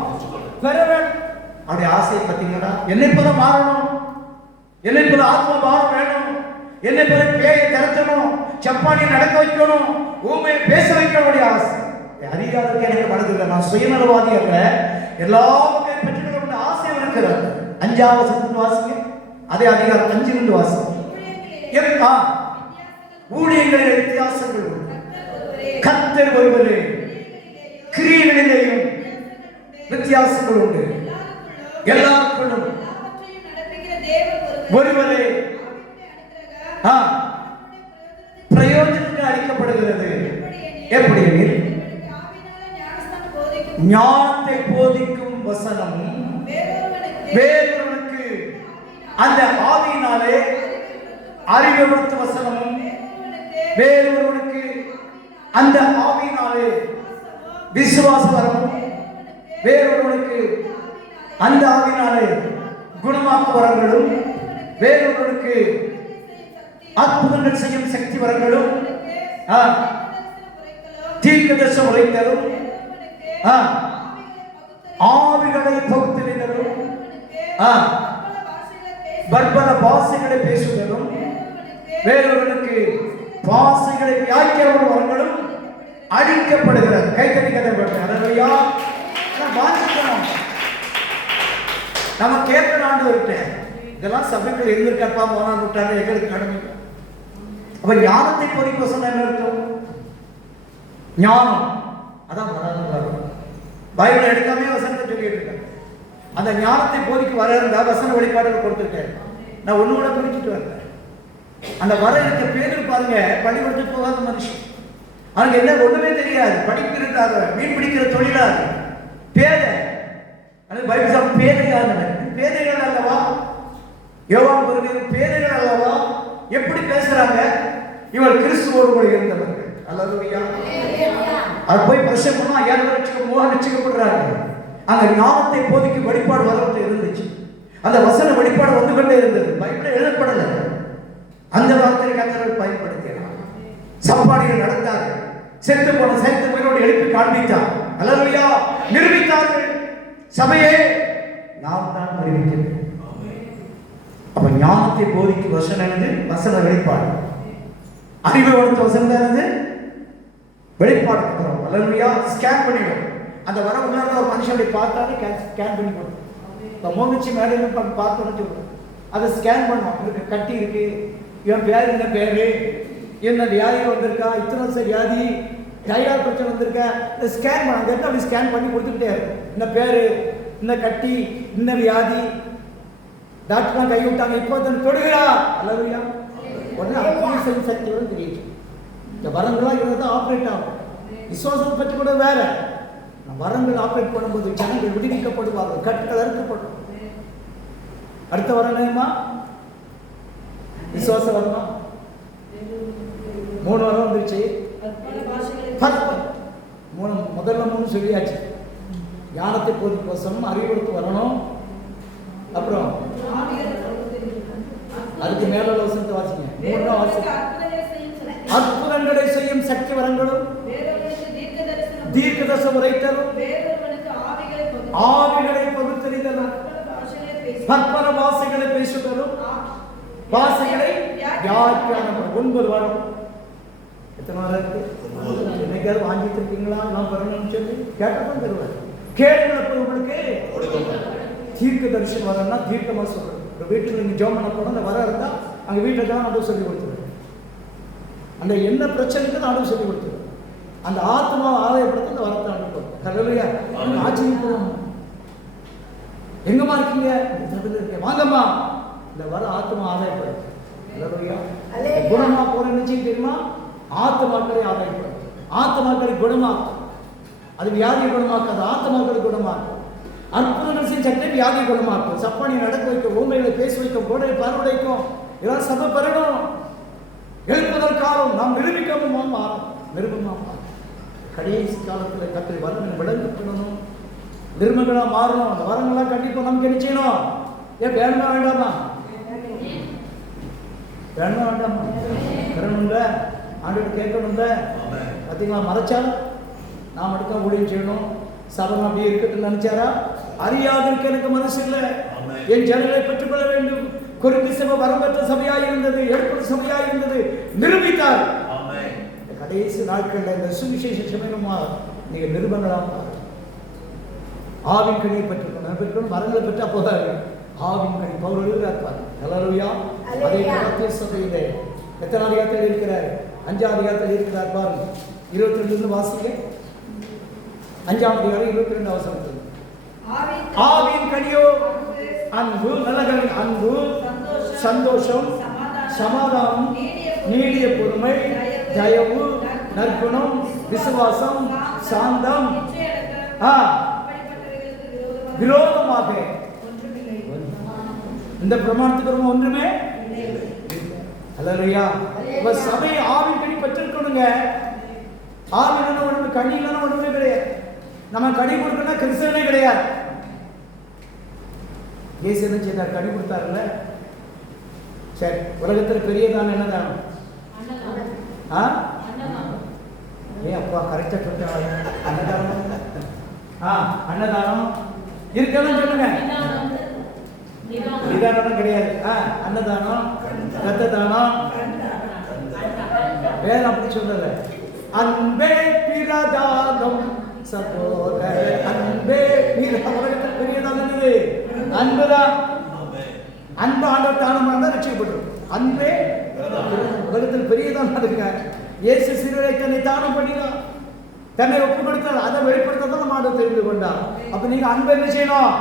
பெற வேண்டும். அப்படி ஆசையை பார்த்தீங்கன்னா என்னை போல மாறணும், என்னை போல ஆத்மா பாரம் வேணும், என்னை போல பேயை திறத்தணும், சப்பானியை நடக்க வைக்கணும், ஊமையை பேச வைக்கணும். ஆசை அதிகாரத்துக்கு எனக்கு மனதில்லை. நான் சுயநலவாதி அல்ல, எல்லா மக்களையும் பெற்றுக்கொள்ள ஆசை இருக்கிறார். 5ஆம் வசனத்தில் வாசிங்க. அதே அதிகாரம் 5 வாசிங்க. ஊழியங்களில் வித்தியாசங்கள் உண்டு, கர்த்தர் ஒருவரே, கிரியைகளிலேயும் வித்தியாசங்கள் உண்டு, எல்லாருக்குள்ளும் ஒருவரே பிரயோஜனத்துக்கு அளிக்கப்படுகிறது. எப்படி எனில் ஞானத்தை போதிக்கும் வசனம் வேறொருவனுக்கு அந்த ஆவியினாலே அறிவுறுத்தும் வசனமும் வேறொருவனுக்கு அந்த ஆவியினாலே விசுவாச வரமும் வேறொருவனுக்கு அந்த ஆவியினாலே குணமாக்கும் வரங்களும் வேறொருவனுக்கு அற்புதங்கள் செய்யும் சக்தி வரங்களும் தீர்க்கதரிசனம் உரைத்தலும் ஆவிகளை பகுத்தறிதலும் பற்பல பாஷைகளை பேசுவதும் வேறொருவனுக்கு பாஷைகளை வியாக்கியானம் வரங்களும் அழிக்கப்படுகிறது. கைத்தறி கதை அல்லேலூயா. வாசிக்கணும், நம்ம கேட்கணும். ஆண்டவர்கிட்ட இதெல்லாம் சபைகள் இருந்திருக்கப்பா, 1ஆம் நூற்றாண்டு எங்களுக்கு கடமை. அப்ப ஞானத்தை போதிக்க சொன்ன என்ன இருக்கும்? ஞானம் அதான் வராது. பைபிள் எடுக்காமே வசனத்தை சொல்லிட்டு இருக்கேன். அந்த ஞானத்தை போதிக்கு வர இருந்தா வசன வெளிப்பாடுகள் கொடுத்துருக்கேன். நான் ஒன்னோட குறிச்சிட்டு வரேன். அந்த வர இருக்க பேர் பாருங்க, பள்ளிக்கூடத்துக்கு போகாத மனுஷன், அவனுக்கு என்ன ஒண்ணுமே தெரியாது, படிப்பு இருக்காத, மீன் பிடிக்கிற தொழிலாக பேதை. பைபிள் பேதையானவன், பேதைகள் அல்லவா? யோவான் பேதைகள் அல்லவா? எப்படி பேசுறாங்க? இவர் கிறிஸ்துவோடு கூட இருந்தவர்கள். அல்லேலூயா. அது போய் பிரசங்கம் பண்ணா 7 லட்சம் 3 லட்சப்படுறாங்க. அந்த ஞானத்தை போதிக்கு வெளிப்பாடு வரத்து இருந்துச்சு. அந்த வசன வெளிப்பாடு வந்து கொண்டே இருந்தது. பைபிள் எழுதப்படலை. அந்த வார்த்தையை கர்த்தர் பயன்படுத்தினார். சப்பாடிகள் நடந்தார்கள், செத்து போன சைத்த உயிரோடு எழுப்பி காண்பித்தார். அல்லேலூயா. நிரூபித்தார்கள். சபையே நாம் தான் நிரூபிக்கிறோம். அப்ப ஞானத்தை போதிக்கு வசனம் என்னது? வசன வெளிப்பாடு. அறிவு வளர்த்த வசனம் என்னது? வெளிப்பாடு. அல்லேலூயா. ஸ்கேன் பண்ணிடும். அந்த வர உணர்ந்த ஒரு மனுஷனை பார்த்தாலே ஸ்கேன் பண்ணி கொடுக்கும். இப்போ மோமிச்சு மேடையில் பார்த்தோன்னு சொல்லுவோம், அதை ஸ்கேன் பண்ணுவோம். இதுக்கு கட்டி இருக்கு, இவன் பேர் என்ன பேரு, என்ன வியாதி வந்திருக்கா, இத்தனை வருஷம் வியாதி, தைராய்டு பிரச்சனை வந்திருக்கா, இதை ஸ்கேன் பண்ண அந்த அப்படி ஸ்கேன் பண்ணி கொடுத்துக்கிட்டே இருக்கும். இந்த பேர், இந்த கட்டி, இந்த வியாதி, டாக்டர் கை விட்டாங்க, இப்போ தன் தொடுகிறா. அல்லேலூயா. உடனே அற்புதம் சக்தியோட தெரியும். இந்த வரங்களாக இருந்தால் ஆப்ரேட் ஆகும். விசுவாசத்தை பற்றி கூட வேற. வரங்கள் ஆப்ரேட் பண்ணும்போது ஜனங்கள் விடுவிக்கப்படுவார்கள், கட்டுகள் அறுக்கப்படும். அடுத்த வரணுமா? விசுவாசம் வரணும். 3 வரம் வந்துருச்சு. முதல்ல 3 சொல்லியாச்சு. ஞானத்தை போதிக்கும் வசனம், அறிவுறுத்து வரணும். அப்புறம் அதுக்கு மேல வசனத்தை வாசிங்க. 3 வாசிங்க. அற்புதங்களை செய்யும் சக்தி வரங்களும், தீர்க்கதரிசனம் உரைத்தலும், ஆவிகளை பகுத்தறிதலும், பற்பல பாஷைகளை பேசுதலும், பாஷைகளை வியாக்கியானம். 9 வாரம். எத்தனை வாரம் இருக்கு? என்னைக்காவது வாங்கிட்டு இருக்கீங்களா? நான் வரணும்னு சொல்லி கேட்டதான் தருவார். கேளுங்கள், உங்களுக்கு தீர்க்க தரிசனம் வரன்னா தீர்க்கமாக சொல்றது. ஒரு வீட்டில் நீங்கள் ஜோம் பண்ண போனால் அந்த வர இருந்தால் அங்கே வீட்டில் தான் ஆண்டவர் சொல்லி கொடுத்துருவேன். அந்த என்ன பிரச்சனைக்கு தான் ஆண்டவர் சொல்லி கொடுத்துருவேன். அந்த ஆத்மாவை ஆதாயப்படுத்த அந்த வரத்தை அனுப்பும். கடவுளையா ஆச்சரியம் எங்கம்மா இருக்கீங்க? இருக்கேன். வாங்கம்மா, இந்த வர ஆத்மா ஆதாயப்படுது. கடவுளையா குணமா போற நிச்சயம் தெரியுமா? ஆத்மாக்களை ஆதாயப்படும். ஆத்மாக்களை குணமாக்கும். அது வியாதியை குணமாக்காது, ஆத்மாக்களை குணமாக்கும். அற்புதங்கள் செஞ்ச வியாதியை குணமாக்கும். சப்பானியை நடக்க வைக்கும், ஊமைகளை பேச வைக்கும், கோடையை பார்வைக்கும். இதெல்லாம் சபை பெறணும். எழுப்புதற்காலம் நாம் நிரூபிக்கணுமா மாறும். நிருபமா மாறும். கடைசி காலத்தில் கத்திரி வரம் விளங்கணும், நிர்மங்களா மாறணும். அந்த வரங்கள்லாம் கண்டிப்பா நமக்கு என்ன செய்யணும்? ஏன் வேணுமா வேண்டாமா? வேணுமா வேண்டாமா? வரணும்ல, ஆண்டு கேட்கணும்ல. பார்த்தீங்களா, மறைச்சால் நாம் எடுக்க ஊழியம் செய்யணும். சபம் அப்படி இருக்கட்டும் நினைச்சாரா? அறியாதிருக்க எனக்கு மனசு இல்லை. என் ஜனங்களை பெற்றுக்கொள்ள வேண்டும். கொரிந்து சபை வரம்பற்ற சபையாய் இருந்தது, எழுப்புற சபையாய் இருந்தது, நிரூபித்தார். கடைசி நாட்களில் இந்த சுவிசேஷ சமயமா நீங்க நிருபங்களாக ஆவின் கனியை பெற்றுக்கணும். வரங்களை பெற்றா போதாது, ஆவின் கனி பவுல் இருப்பார். ஹல்லேலூயா. அதே கலாத்திய சபையிலே எத்தனை அதிகாரத்தில் இருக்கிறார்? 5ஆம் அதிகாரத்தில் இருக்கிறார். பாருங்க, 22 வாசிங்க. 5ஆம் அதிகாரம் 22 வசனத்தில் ஆவின் கனியோ அன்பு, நல்ல கனி அன்பு, சந்தோஷம், சமாதானம், நீடிய பொறுமை, தயவு, நற்குணம், விசுவாசம், சாந்தம். விரோதமாக இந்த பிரமாணத்துக்கு ஒன்றுமே. ஹல்லேலூயா. சபை ஆவின் கனி பெற்றிருக்கணுங்க. ஆவின் ஒன்று, கனி இல்லைன்னா ஒன்றுமே கிடையாது. நம்ம கனி கொடுக்கணும்னா கிறிஸ்தவனே கிடையாது. இயேசு என்ன செய்தார்? கனி கொடுத்தாருல்ல. சரி, உலகத்தில் பெரியதான என்ன தானம்? ஏன் அப்பா கரெக்டா சொல்றாங்க? அன்னதானம். அன்னதானம் இருக்கதான் சொல்லுங்க. நிதானம் கிடையாது. அன்னதானம், ரத்த தானம். வேற அப்படி சொல்றது. அன்பே பிரதானம் சகோதர, அன்பே உலகத்தில் பெரியதான அன்புதான். அன்பு ஆண்டவர் தானம் தான் ரட்சிக்கப்படும். அன்பே உலகத்தில் பெரியதான் இருக்குங்க. இயேசு சிலுவை தன்னை தானம் பண்ணினார், தன்னை ஒப்பு கொடுத்தார். அதை வெளிப்படுத்த தான் நம்ம ஆண்டவர் தெரிந்து கொண்டார். அப்ப நீங்க அன்பை என்ன செய்யணும்?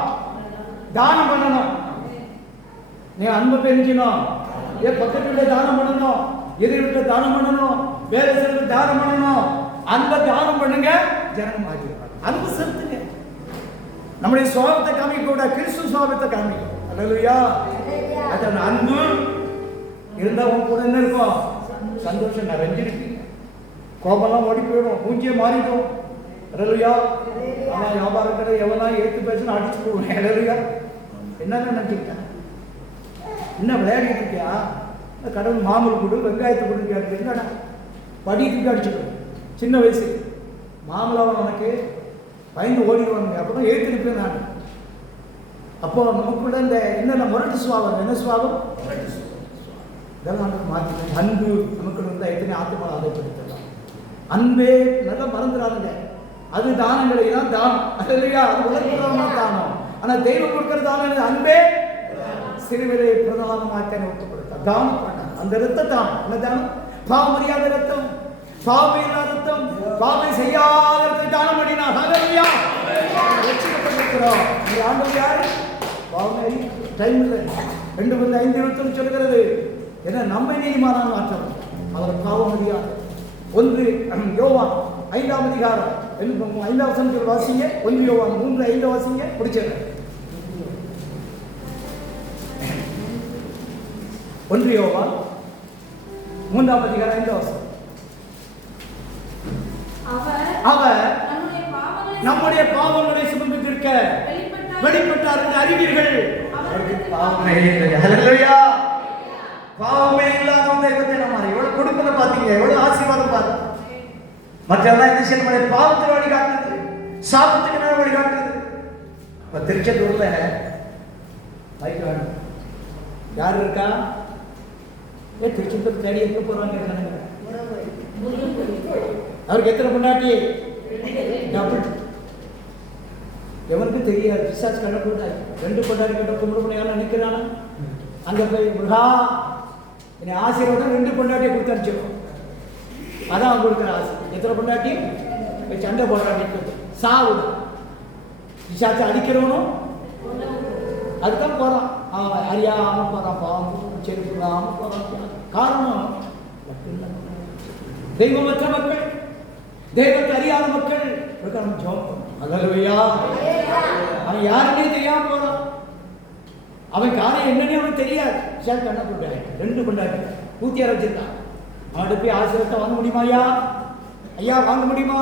தானம் பண்ணணும். நீங்க அன்பை பெருக்கணும். ஏன் பக்கத்துல தானம் பண்ணணும், எதிர்விட்ட தானம் பண்ணணும், வேலை செய்யறது தானம் பண்ணணும். அன்பை தானம் பண்ணுங்க, ஜனம் ஆகிடுவாங்க. அன்பு செலுத்துங்க. நம்முடைய சுவாபத்தை காமிக்க கூட கிறிஸ்து சுவாபத்தை காமிக்கும். அல்லேலூயா. அதான் அன்பு இருந்தா உங்க கூட என்ன இருக்கும்? சந்தோஷம் நிறைஞ்சிருப்பீங்க. கோபம்லாம் ஓடி போயிடும், மூஞ்சியே மாறிடும். அல்லேலூயா. ஆனா வியாபாரம் கடை எவனா எடுத்து பேசுனா அடிச்சு போடுவேன். அல்லேலூயா. என்ன நினைச்சிருக்கேன்? என்ன விளையாடிட்டு இருக்கியா? கடவுள் மாமூல் கொடு, வெங்காயத்தை கொடுக்க என்னடா படித்துக்கு அடிச்சுக்கணும். சின்ன வயசு மாமலாவும் உனக்கு பயந்து ஓடிடுவாங்க. அப்படின்னா எழுத்திருப்பேன் நான். அப்போ நமக்குள்ள இந்த என்னென்ன முரட்டு சுவாபம், என்ன சுவாபம்? இதெல்லாம் மாற்றி அன்பு நமக்கு இருந்தால் எத்தனை ஆத்மாவை ஆதாயப்படுத்தலாம். அன்பே நல்லா மறந்துடாதுங்க. அது தானங்களை தான் தானம். அது இல்லையா? அது உலகமான தானம். ஆனால் தெய்வம் கொடுக்கிற தானம் அன்பே சிறுவிலை பிரதானமாக ஒப்புக்கொடுத்தார். தானம் பண்ண அந்த ரத்த தானம். என்ன தானம்? பாவம் அறியாத ரத்தம், பாவம் இல்லாத ரத்தம், பாவம் செய்யாத ரத்தம் தானம் பண்ணினார். ஹல்லேலூயா. ரட்சிக்கப்பட்டிருக்கிறோம். இந்த ஆண்டவர் யாரு? பாவம் டைம் இல்லை. 2:5 சொல்கிறது. ஏன்னா நம்மை நீதிமானாக மாற்றணும். அவர் பாவம் அறியாது. 1 யோவான் 5ஆம் அதிகாரம் 5ஆம் வசனத்தில் வாசிங்க. 1 யோவான் 3:5 வாசிங்க. பிடிச்சது 1 யோவான் 3ஆம் அதிகாரம் 5ஆம் வசனம். அவர் நம்முடைய பாவங்களை சுமந்திருக்க வெளிப்பட்டார் என்று அறிவீர்கள். பாவமே இல்லை. ஹல்லேலூயா. பாவமே இல்லாதவங்க எவ்வளவு கொடுப்பதை பார்த்தீங்க, எவ்வளவு ஆசீர்வாதம் பாருங்க. மற்றெல்லாம் என்ன செய்ய நம்முடைய பாவத்தில் வழிகாட்டுது, சாபத்துக்கு நேரம் வழிகாட்டுது. இப்ப திருச்செந்தூர்ல மைக் வேணும். யார் இருக்கா? திருச்செந்தூர் தேடி எங்க போறாங்க? அவருக்கு எத்தனை பொண்டாட்டி? எவனுக்கு தெரியாது. பிசாசு கண்ணை போட்டாய் 2 கொண்டாடி கட்ட கும்பிட முடியாது நினைக்கிறானா? அங்கே போய் முருகா என்னை ஆசீர்வாதம் 2 கொண்டாட்டியை கொடுத்து அனுப்பிச்சிடும். அதான் அவன் கொடுக்குற ஆசை. எத்தனை கொண்டாட்டி போய் சண்டை போடுறாங்க, சாவு. பிசாசு அடிக்கிறவனும் அதுதான் போகிறான். அவன் அறியாமல் போகிறான், பாவம் செருப்பு இல்லாமல் போகிறான். காரணம் தெய்வமற்ற மக்கள், தெய்வத்தை அறியாத மக்கள் நம்ம ஜோம். அல்லேலூயா. அவன் யாருன்னே தெரியாம போறான். அவன் காரணம் என்னன்னு அவனுக்கு தெரியாது. பிசாசு கண்ணை போட்டாரு. 2 கொண்டாடி ஊத்தியார வச்சிருக்கான். அவன்கிட்ட போய் ஆசீர்வாதத்தை வாங்க முடியுமா? ஐயா ஐயா வாங்க முடியுமா?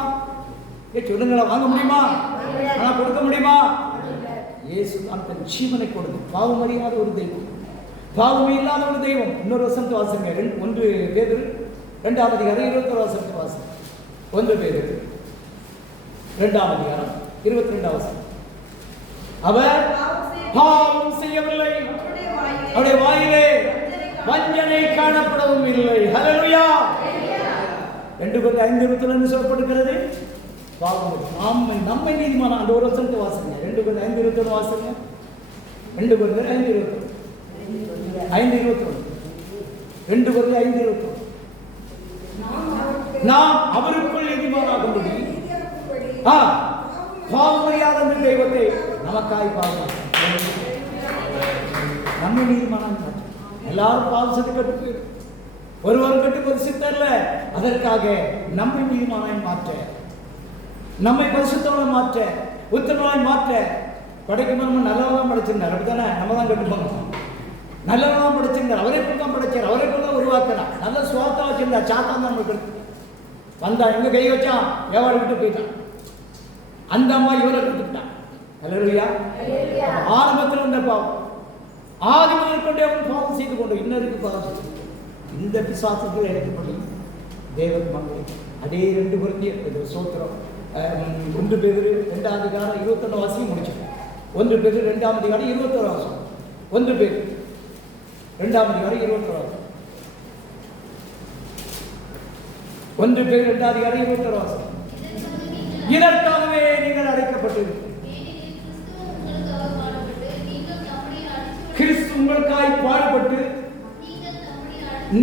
சொல்லுங்களா, வாங்க முடியுமா? ஆனா கொடுக்க முடியுமா? இயேசு அந்த ஜீவனை கொடுத்து பாவம் அறியாத ஒரு தெய்வம், பாவமே இல்லாத ஒரு தெய்வம். இன்னொரு வசனத்தை வாசிங்க. 1 பேதுரு 2ஆம் அதிகாரம் 21 வசனத்தை வாசிங்க. 1 பேதுரு 2ஆம் அதிகாரம் 22 வசனம். அவர் பாவம் செய்யவில்லை, அவருடைய வாயிலே வஞ்சனை காணப்படவும் இல்லை. ஹல்லேலூயா. 2:5 சொல்லப்படுகிறது. பாவம் நம்மை நீதிமான அந்த ஒரு வசனத்தை வாசிங்க. 2:5 வாசிங்க. 2:5 2:5 நாம் அவருக்குள் நீதிமானாகும்படி பாவம் அறியாத அந்த தெய்வத்தை நமக்காய் பாவம் நம்ம நீதிமானாக எல்லாரும் பாவம் செய்து கட்டு போயிடும். ஒருவர் கட்டு பரிசுத்தல்ல, அதற்காக நம்மை நீதிமானாய் மாற்ற, நம்மை பரிசுத்தவனை மாற்ற, உத்தமனாய் மாற்ற படைக்கும். நம்ம நல்லவனாக படைச்சிருந்தார். அப்படித்தானே? நம்ம தான் கட்டுப்பாங்க. நல்லவனாக படைச்சிருந்தார். அவரை போல் தான் படைச்சார். அவரை போல் தான் உருவாக்கினார். நல்ல சுவாத்தம் வச்சிருந்தார். சாத்தான் தான் நம்மளுக்கு வந்தா எங்க கை வச்சான், எவரை விட்டு போயிட்டான். அந்த அம்மா இவரை எடுத்துக்கிட்டான். அல்லேலூயா. ஆரம்பத்தில் இருந்த பாவம், ஆதி முதல் கொண்டே அவன் பாவம் செய்து கொண்டு இன்னருக்கு பாவம் செய்து இந்த பிசாசுகள் இழைக்கப்படும் தேவன் மங்களி. அதே 2 Corinthians சோத்திரம் 1 பேதுரு 2ஆம் அதிகாரம் 21 வாசியம் முடிச்சிடும். 1 பேதுரு 2ஆம் அதிகாரம் 21 வாசம். 1 பேதுரு 2ஆம் அதிகாரம் 21 வாசம். 1 பேதுரு 2ஆம் அதிகாரம் 21 வாசம். இதற்காகவே நீங்கள் அழைக்கப்பட்டீர்கள். கிறிஸ்து உங்களுக்காய் பாடுபட்டு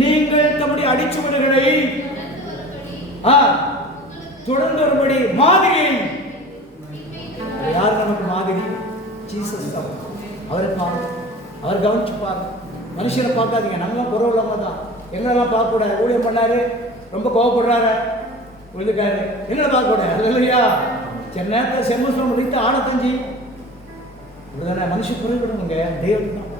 நீங்கள் தம்முடைய அடிச்சுவடுகளை தொடர்ந்து வரும்படி மாதிரி. யார் நமக்கு மாதிரி? ஜீசஸ் தான். அவரை பாருங்க, அவர் கவனிச்சு பாருங்க. மனுஷனை பார்க்காதீங்க. நம்மளாம் குறை உள்ளவங்க தான். எங்களெல்லாம் பார்க்கக்கூடாது. ஊழியம் பண்ணாரு, ரொம்ப கோவப்படுறாரு, விழுதுக்காரு, எங்களை பார்க்கக்கூடாது. இல்லையா? சில நேரத்தில் செம்மசம் முடித்து ஆடத்தஞ்சி இப்படிதானே மனுஷன் குறைவிடுங்க. தெய்வம் தான்.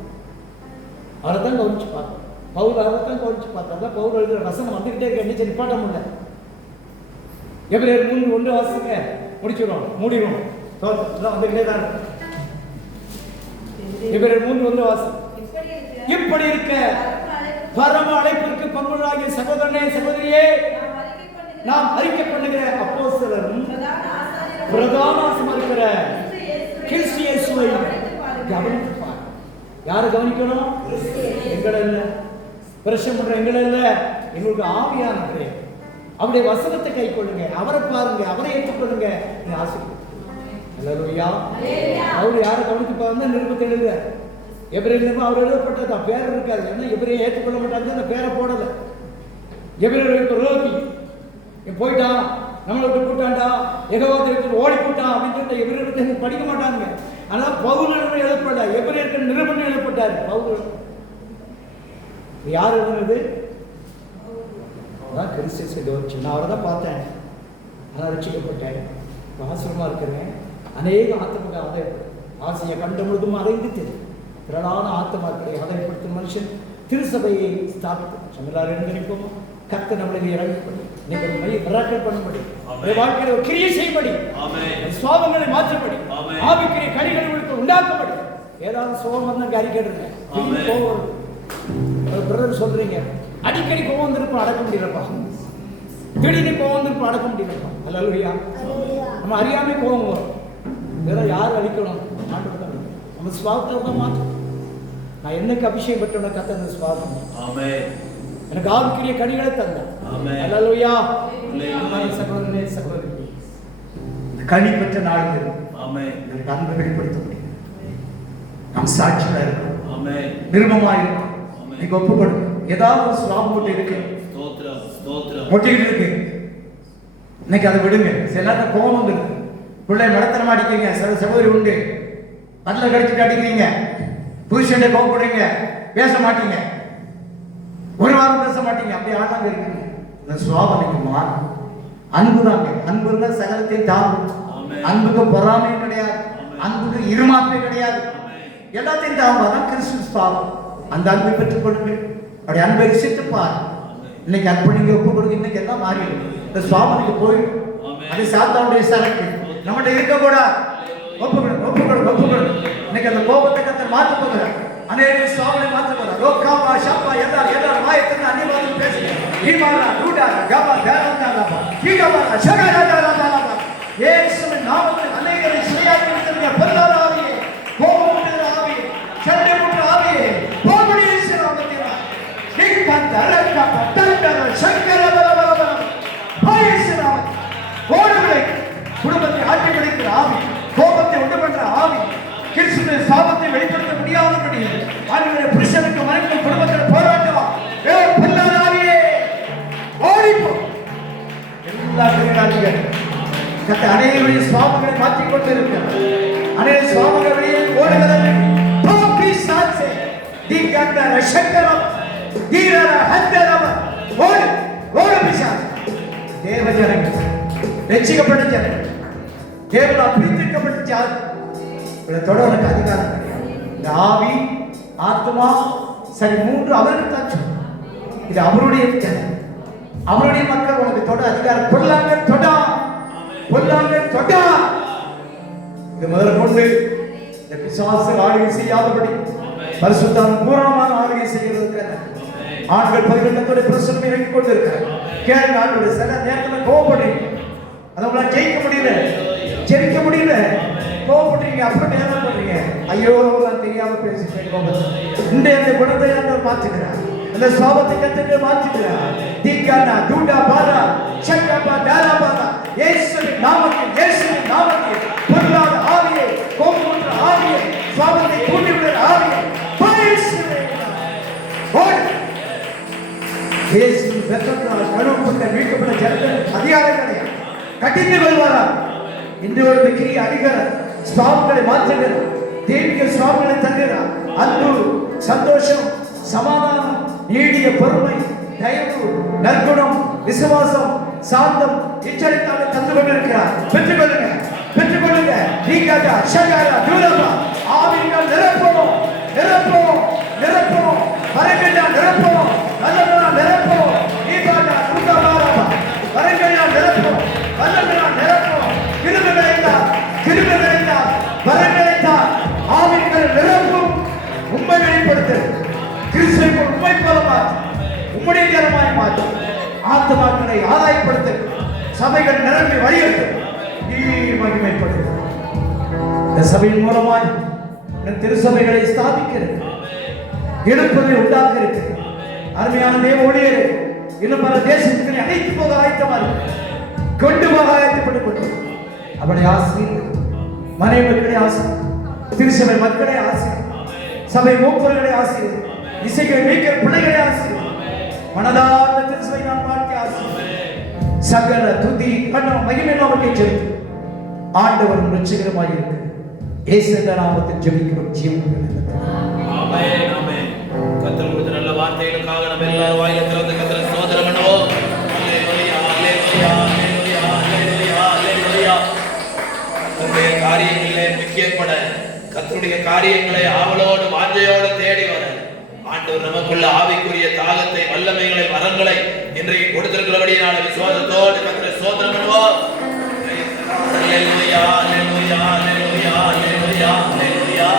அவரை தான் கவனிச்சு பார்க்கணும். பவுல் அவரை தான் கவனிச்சு பார்த்தா பவுல் எழுதுற ரசனம் வந்துகிட்டே இருக்க. என்ன நிப்பாட்ட முடியல. எபிரேயர் 3:1 வாசிங்க. முடிச்சிடும், மூடிடும். வந்துகிட்டே தான் இருக்கு. எபிரேயர் 3:1 வாசி. இப்படி இருக்க பரம அழைப்பிற்கு பங்குள்ளாகிய சகோதரனே சகோதரியே, நாம் அறிக்கை பண்ணுகிற அப்போஸ்தலரும் பிரதான ஆசாரியரும் இருக்கிற கிறிஸ்து இயேசுவை கவனித்து பார். யாரை கவனிக்கணும்? எங்களை இல்ல, பிரசம் பண்ற எங்களை இல்ல, எங்களுக்கு ஆவியானவரே. அவருடைய வசனத்தை கை கொள்ளுங்க, அவரை பாருங்க, அவரை ஏற்றுக்கொள்ளுங்க. அல்லேலூயா. அவர் யாரை கவனித்து பாருங்க? நிருபத்தில் எழுதுற எபிரேயர் அவர் எழுதப்பட்டதா பேர் இருக்காது. ஏன்னா எபிரேயர் ஏற்றுக்கொள்ள மாட்டாங்க, அந்த பேரை போடல. எபிரேயர் ரோகி போயிட்டான், நம்மளை விட்டு போட்டான்டா, யெகோவா தேவன் ஓடி போட்டான் அப்படின்னு சொல்லிட்டு எபிரேயர் படிக்க மாட்டாங்க. ஆனால் பவுல் எழுதப்பட எபிரேயர் நிருபம் எழுதப்பட்டார். பவுல் யார் எழுதுனது? அதான் கிறிஸ்து கவனிச்சு. நான் அவரை தான் பார்த்தேன், ஆனால் ரட்சிக்கப்பட்டேன், ஆசிரமாக இருக்கிறேன். அநேக ஆத்மக அதை ஆசையை கண்ட முழுதும் அறைந்து தெரியும். திரளான ஆத்மாக்களை ஆதாயப்படுத்தும் மனுஷன் திருசபையை ஸ்தாபித்து சொன்னார். நினைப்போமா? கர்த்தர் நம்மளை இறங்கி பண்ணி நீங்கள் மிராக்கிள் பண்ணும்படி, வாழ்க்கையில் ஒரு கிரியை செய்யும்படி, சுவாபங்களை மாற்றப்படி, ஆவிக்குரிய கனிகளை உங்களுக்கு உண்டாக்கும்படி. ஏதாவது சோகம் வந்தால் அறிக்கை எடுங்க. கோவம் பிரதர் சொல்றீங்க, அடிக்கடி கோவம் வந்திருப்போம், அடக்க முடியலப்பா. திடீர்னு கோவம் வந்திருப்போம், அடக்க முடியலப்பா. அல்லேலூயா. நம்ம அறியாமே கோவம் வரும். இதெல்லாம் யார் அழிக்கணும்? ஆண்டவர் தான். நம்ம சுவாபத்தை தான் மாற்றணும். நான் என்னைக்கு அபிஷேகம் பெற்றோட கத்த அந்த சுவாபம் எனக்கு ஆவிக்குரிய கனிகளை தந்தேன். அல்லேலூயா. சகோதரனே சகோதரி, கனி பெற்ற நாள் இதற்கு அன்பை வெளிப்படுத்த முடியும். நாம் சாட்சியா இருக்கோம், நிர்மமா இருக்கோம். நீங்க ஒப்புக்கொடுங்க. ஏதாவது ஒரு சுவாபம் போட்டு இருக்கு, முட்டிக்கிட்டு இருக்கு, இன்னைக்கு அதை விடுங்க. சில நேரத்தில் கோபம் வந்துருக்கு, பிள்ளை நடத்தனமா அடிக்கிறீங்க, சில சகோதரி உண்டு பல்ல கடிச்சுட்டு அடிக்கிறீங்க, புருஷன் கோபப்படுறீங்க, பேச மாட்டீங்க, ஒரு வாரம் பேச மாட்டீங்க, அப்படியே ஆளாங்க இருக்கீங்க. இந்த சுவாபம் நீங்க மாறும். அன்பு தாங்க, அன்பு இருந்தா சகலத்தை தாங்கும். அன்புக்கு பொறாமையும் கிடையாது, அன்புக்கு இருமாப்பே கிடையாது, எல்லாத்தையும் தாங்காதான் கிறிஸ்து சுவாபம். அந்த அன்பை பெற்றுக் கொள்ளுங்கள். அப்படி அன்பை ருசித்துப்பார். இன்னைக்கு அர்ப்பணிங்க, ஒப்பு கொடுங்க, இன்னைக்கு எல்லாம் மாறிடும். இந்த சுவாபனுக்கு போயிடும். அது சாத்தானுடைய சரக்கு நம்மகிட்ட இருக்கக்கூடாது. ஒப்புக்கொடுங்க, ஒப்புக்கொடுங்க, ஒப்புக்கொடுங்க. இன்னைக்கு அந்த கோபத்தை கத்தர் மாற்ற போகிறார். அநேக சுவாபனை மாற்ற போகிறார். லோகாபா ஷாபா எல்லாரும் மாயத்தின் அன்னிவாதம் பேசுங்க. ஈமானா டூடா கபா தேவந்தாலபா கீகபா ஷகராஜாலாபா இயேசுவின் நாமத்தில் அநேகரை சிறையாக்கி வைத்திருக்கிற பொல்லாத ஆவியே, கோபமுள்ள ஆவியே, சண்டைமுள்ள ஆவியே, கோபுடீஸ்வர நாமத்திலே நிக்கந்தரக்க பட்டந்தர சங்கரபலபலபல பாயேஸ்வர கோடுகளை குடும்பத்தை ஆட்டி பிடிக்கிற ஆவி, கோபத்தை உண்டு பண்ற ஆவி, கிறிஸ்துவின் சாபத்தை வெளிப்படுத்த முடியாதபடி ஆண்டவரே புருஷனுக்கு மனைவிக்கும் குடும்பத்தில் போராட்டம். ஏ பொல்லாத ஆவியே ஓடிப்போ. எல்லா பிரிவினாதிகள் கத்த அநேகருடைய சுவாபங்களை மாற்றிக் கொண்டு இருக்கிறார். அநேக சுவாபங்கள் வெளியே ஓடுகிறது. பிசாசே தீகந்தர சங்கரம் தீரர ஹந்தரம ஓடு ஓடு பிசாசே. தேவ ஜனங்கள், ரட்சிக்கப்பட்ட ஜனங்கள், தேவனால் பிரித்தெடுக்கப்பட்ட ஜாதி, இதை தொடர்ந்து அதிகாரம் கிடையாது. இந்த ஆவி ஆத்மா சரி மூன்று அவருக்கு தான் சொல்லும். இது அவருடைய ஜனம், அவருடைய மக்கள். உனக்கு தொட அதிகாரம் பொல்லாங்க தொடா, பொல்லாங்க தொடா. இது முதல்ல கொண்டு இந்த பிசாசு ஆளுகை செய்யாதபடி பரிசுத்தம் பூரணமான ஆளுகை செய்கிறதுக்கு ஆண்கள் பரிசுத்தத்தோட பிரசன்னம் இறங்கிக் கொண்டிருக்கிறார். கேளுங்க, ஆண்டவரே சில நேரத்தில் கோபப்படுறீங்க, அதை உங்களால் ஜெயிக்க முடியல, ஜெயிக்க முடியல, கோபப்படுறீங்க, அப்புறம் நேரம் பண்றீங்க. ஐயோ நான் தெரியாம பேசிட்டேன். இந்த குணத்தை மாற்றுகிறார், அந்த சுவாபத்தை கத்துக்கு மாற்றுகிறார். தீக்கானா தூடா பாரா சக்கபா டாலா பாரா இயேசுவின் நாமத்தில், இயேசுவின் நாமத்தில் பொல்லாத ஆவியை, கோபமுள்ள ஆவியை, சுவாபத்தை தூண்டிவிடுற ஆவியை பாயேசுவே ஓடு. இயேசு ரத்தத்தால் கழுவப்பட்ட மீட்கப்பட்ட ஜனங்கள் அதிகாரம் கிடையாது, கட்டிந்து கொள்வாரா. இன்று ஒரு மிக்கிய அதிகாரம் சுவாபங்களை மாற்றுகிறார், தெய்வீக சுவாபங்களை தருகிறார். அன்பு, சந்தோஷம், சமாதானம், நீடிய பொறுமை, தயவு, நற்குணம், விசுவாசம், சாந்தம், இச்சரித்தாலே தந்து கொண்டிருக்கிறார். பெற்றுக்கொள்ளுங்க, பெற்றுக்கொள்ளுங்க. நீக்காதா ஷகாரா தூரமா ஆவியால் நிரப்பணும், நிரப்பணும், நிரப்பணும். வரங்களால் நிரப்பணும், நல்லவனால் நிரப்பணும். நீக்காதா தூரமாரா வரங்களால் நிரப்பணும், நல்லவனால் நிரப்பணும். கிருபைகளைத்தான், கிருபைகளைத்தான், வரங்களைத்தான் ஆவிகள் நிரப்பும். உண்மை வெளிப்படுத்து, கிறிஸ்துவை உண்மை போல மாற்று, உம்முடைய ஜனமாய் மாற்று. ஆத்மாக்களை ஆதாயப்படுத்து, சபைகள் நிரம்பி வழியட்டு, நீ மகிமைப்படுத்து. இந்த சபையின் மூலமாய் திருச்சபைகளை ஸ்தாபிக்கிறது, எழுப்புதலை உண்டாக்க இருக்கிறது. அருமையான தேவ ஊழியரே, இன்னும் பல தேசத்துக்கு அழைத்து போக ஆயத்தமா இருக்கு, கொண்டு போக ஆயத்தப்பட்டுக் கொண்டு அவளை ஆசிரியர், மனை மக்களை ஆசிரியர், திருச்சபை மக்களை ஆசிரியர், சபை மூப்பர்களை ஆசிரியர், இசைகளை மீட்கிற பிள்ளைகளை ஆசிரியர், மனதார்ந்த திருச்சபை நான் வாழ்க்கை ஆசிரியர், சகல துதி கண்ணம் மகிமை நாமத்தை செலுத்து. ஆண்டவரும் ரட்சகருமாய் இருக்கு இயேசுவின் நாமத்தில் ஜெபிக்கிறோம். ஜீவனுள்ள ஆமென், ஆமென். கர்த்தர் கொடுத்த நல்ல வார்த்தைகளுக்காக நம்ம எல்லாரும் வாயில திறந்து கர்த்தரை ஸ்தோத்திரம் பண்ணுவோம். அல்லேலூயா, அல்லேலூயா, அல்லேலூயா, அல்லேலூயா, அல்லேலூயா. கர்த்தருடைய காரியங்களிலே முக்கியப்பட, கர்த்தருடைய காரியங்களை ஆவலோடு வாஞ்சையோடு தேடி வர ஆண்டவர் நமக்குள்ள ஆவிக்குரிய தாகத்தை, வல்லமைகளை, வரங்களை இன்றைக்கு கொடுத்திருக்கிறபடியால விசுவாசத்தோடு கர்த்தரை ஸ்தோத்திரம் பண்ணுவோம். அல்லேலூயா, அல்லேலூயா, அல்லேலூயா, அல்லேலூயா, அல்லேலூயா.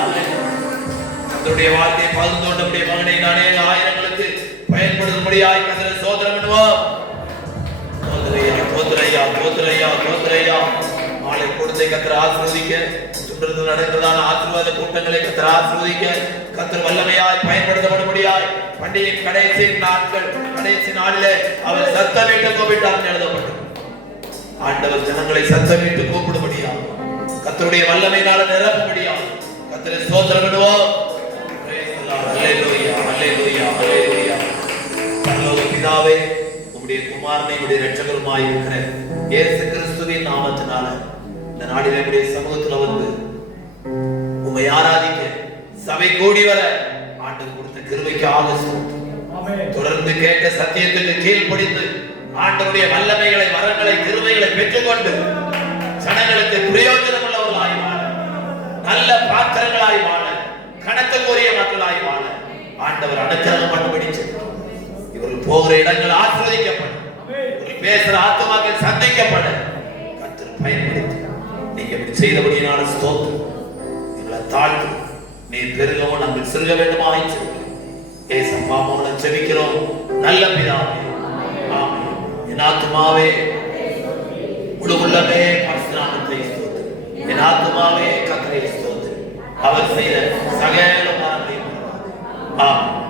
கர்த்தருடைய வார்த்தையை பகிர்ந்து நம்முடைய மகனை நானே ஆயிரங்களுக்கு பயன்படுத்தும்படியாய் கர்த்தரை ஸ்தோத்திரம் பண்ணுவோம். தோத்திரையா, தோத்திரையா, தோத்திரையா, தோத்திரையா. மாலை கொடுத்தை கர்த்தர் ஆசீர்வதிக்க, சுற்றத்தில் நடக்கிறதான ஆசீர்வாத கூட்டங்களை கர்த்தர் ஆசீர்வதிக்க, கர்த்தர் வல்லமையாய் பயன்படுத்தப்படும்படியாய் பண்டிகை கடைசி நாட்கள், கடைசி நாளிலே அவர் சத்தமிட்டு கூப்பிட்டார் எழுதப்பட்டது. ஆண்டவர் ஜனங்களை சத்தமிட்டு கூப்பிடும்படியா கர்த்தருடைய வல்லமையினால நிரப்பும்படியாக கர்த்தரை ஸ்தோத்திரம் பண்ணுவோம். அல்லேலூயா அல்லேலூயா அல்லேலூயா. பரலோக பிதாவே, உம்முடைய குமாரனை உம்முடைய இரட்சகருமாய் இருக்கிற இயேசு கிறிஸ்துவின் நாமத்தினால இந்த நாளிலே உம்முடைய சமூகத்துல வந்து உம்மை ஆராதிக்க சபை கூடி வர ஆண்டவர் கொடுத்த கிருபைக்காக ஸ்தோத்திரம். தொடர்ந்து கேட்ட சத்தியத்துக்கு கீழ்ப்படிந்து ஆண்டவருடைய வல்லமைகளை, வரங்களை, கிருபைகளை பெற்றுக்கொண்டு ஜனங்களுக்கு பிரயோஜனம் உள்ளவர்களாய் வாழ, நல்ல பாத்திரங்களாய் வாழ, கணக்குரிய மக்களாய் வாழ ஆண்டவர் அனுக்கிரகம் பண்ணும்படி இவர்கள் போகிற இடங்கள் ஆசீர்வதிக்கப்படும். இவர்கள் பேசுற ஆத்துமாக்கள் சந்திக்கப்பட கர்த்தர் பயன்படுத்தி நீங்க இப்படி செய்தபடியினால ஸ்தோத்திரம். எங்களை தாழ்த்து நீ பெருகவும் நாங்கள் சிறுக வேண்டுமா ஏசப்பா மூலம் ஜெபிக்கிறோம் நல்ல பிதாவே. ஆமென். என் ஆத்துமாவே முழு உள்ளமே பரிசுத்தத்தை ஸ்தோத்திரம். என் ஆத்துமாவே கர்த்தரை ஸ்தோத்திரம். அவர் செய்த சகல நன்மைகளையும் மறவாதே.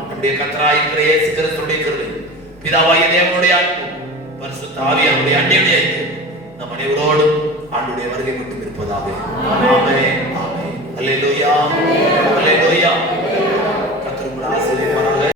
நம்முடைய கர்த்தராகிய இயேசு கிறிஸ்துவின் கிருபை, பிதாவாகிய தேவனுடைய அன்பு, பரிசுத்த ஆவியானவருடைய அன்பின் ஐக்கியம் நம் அனைவரோடும் ஆண்டவருடைய வருகை மட்டும் இருப்பதாக. ஆமென்.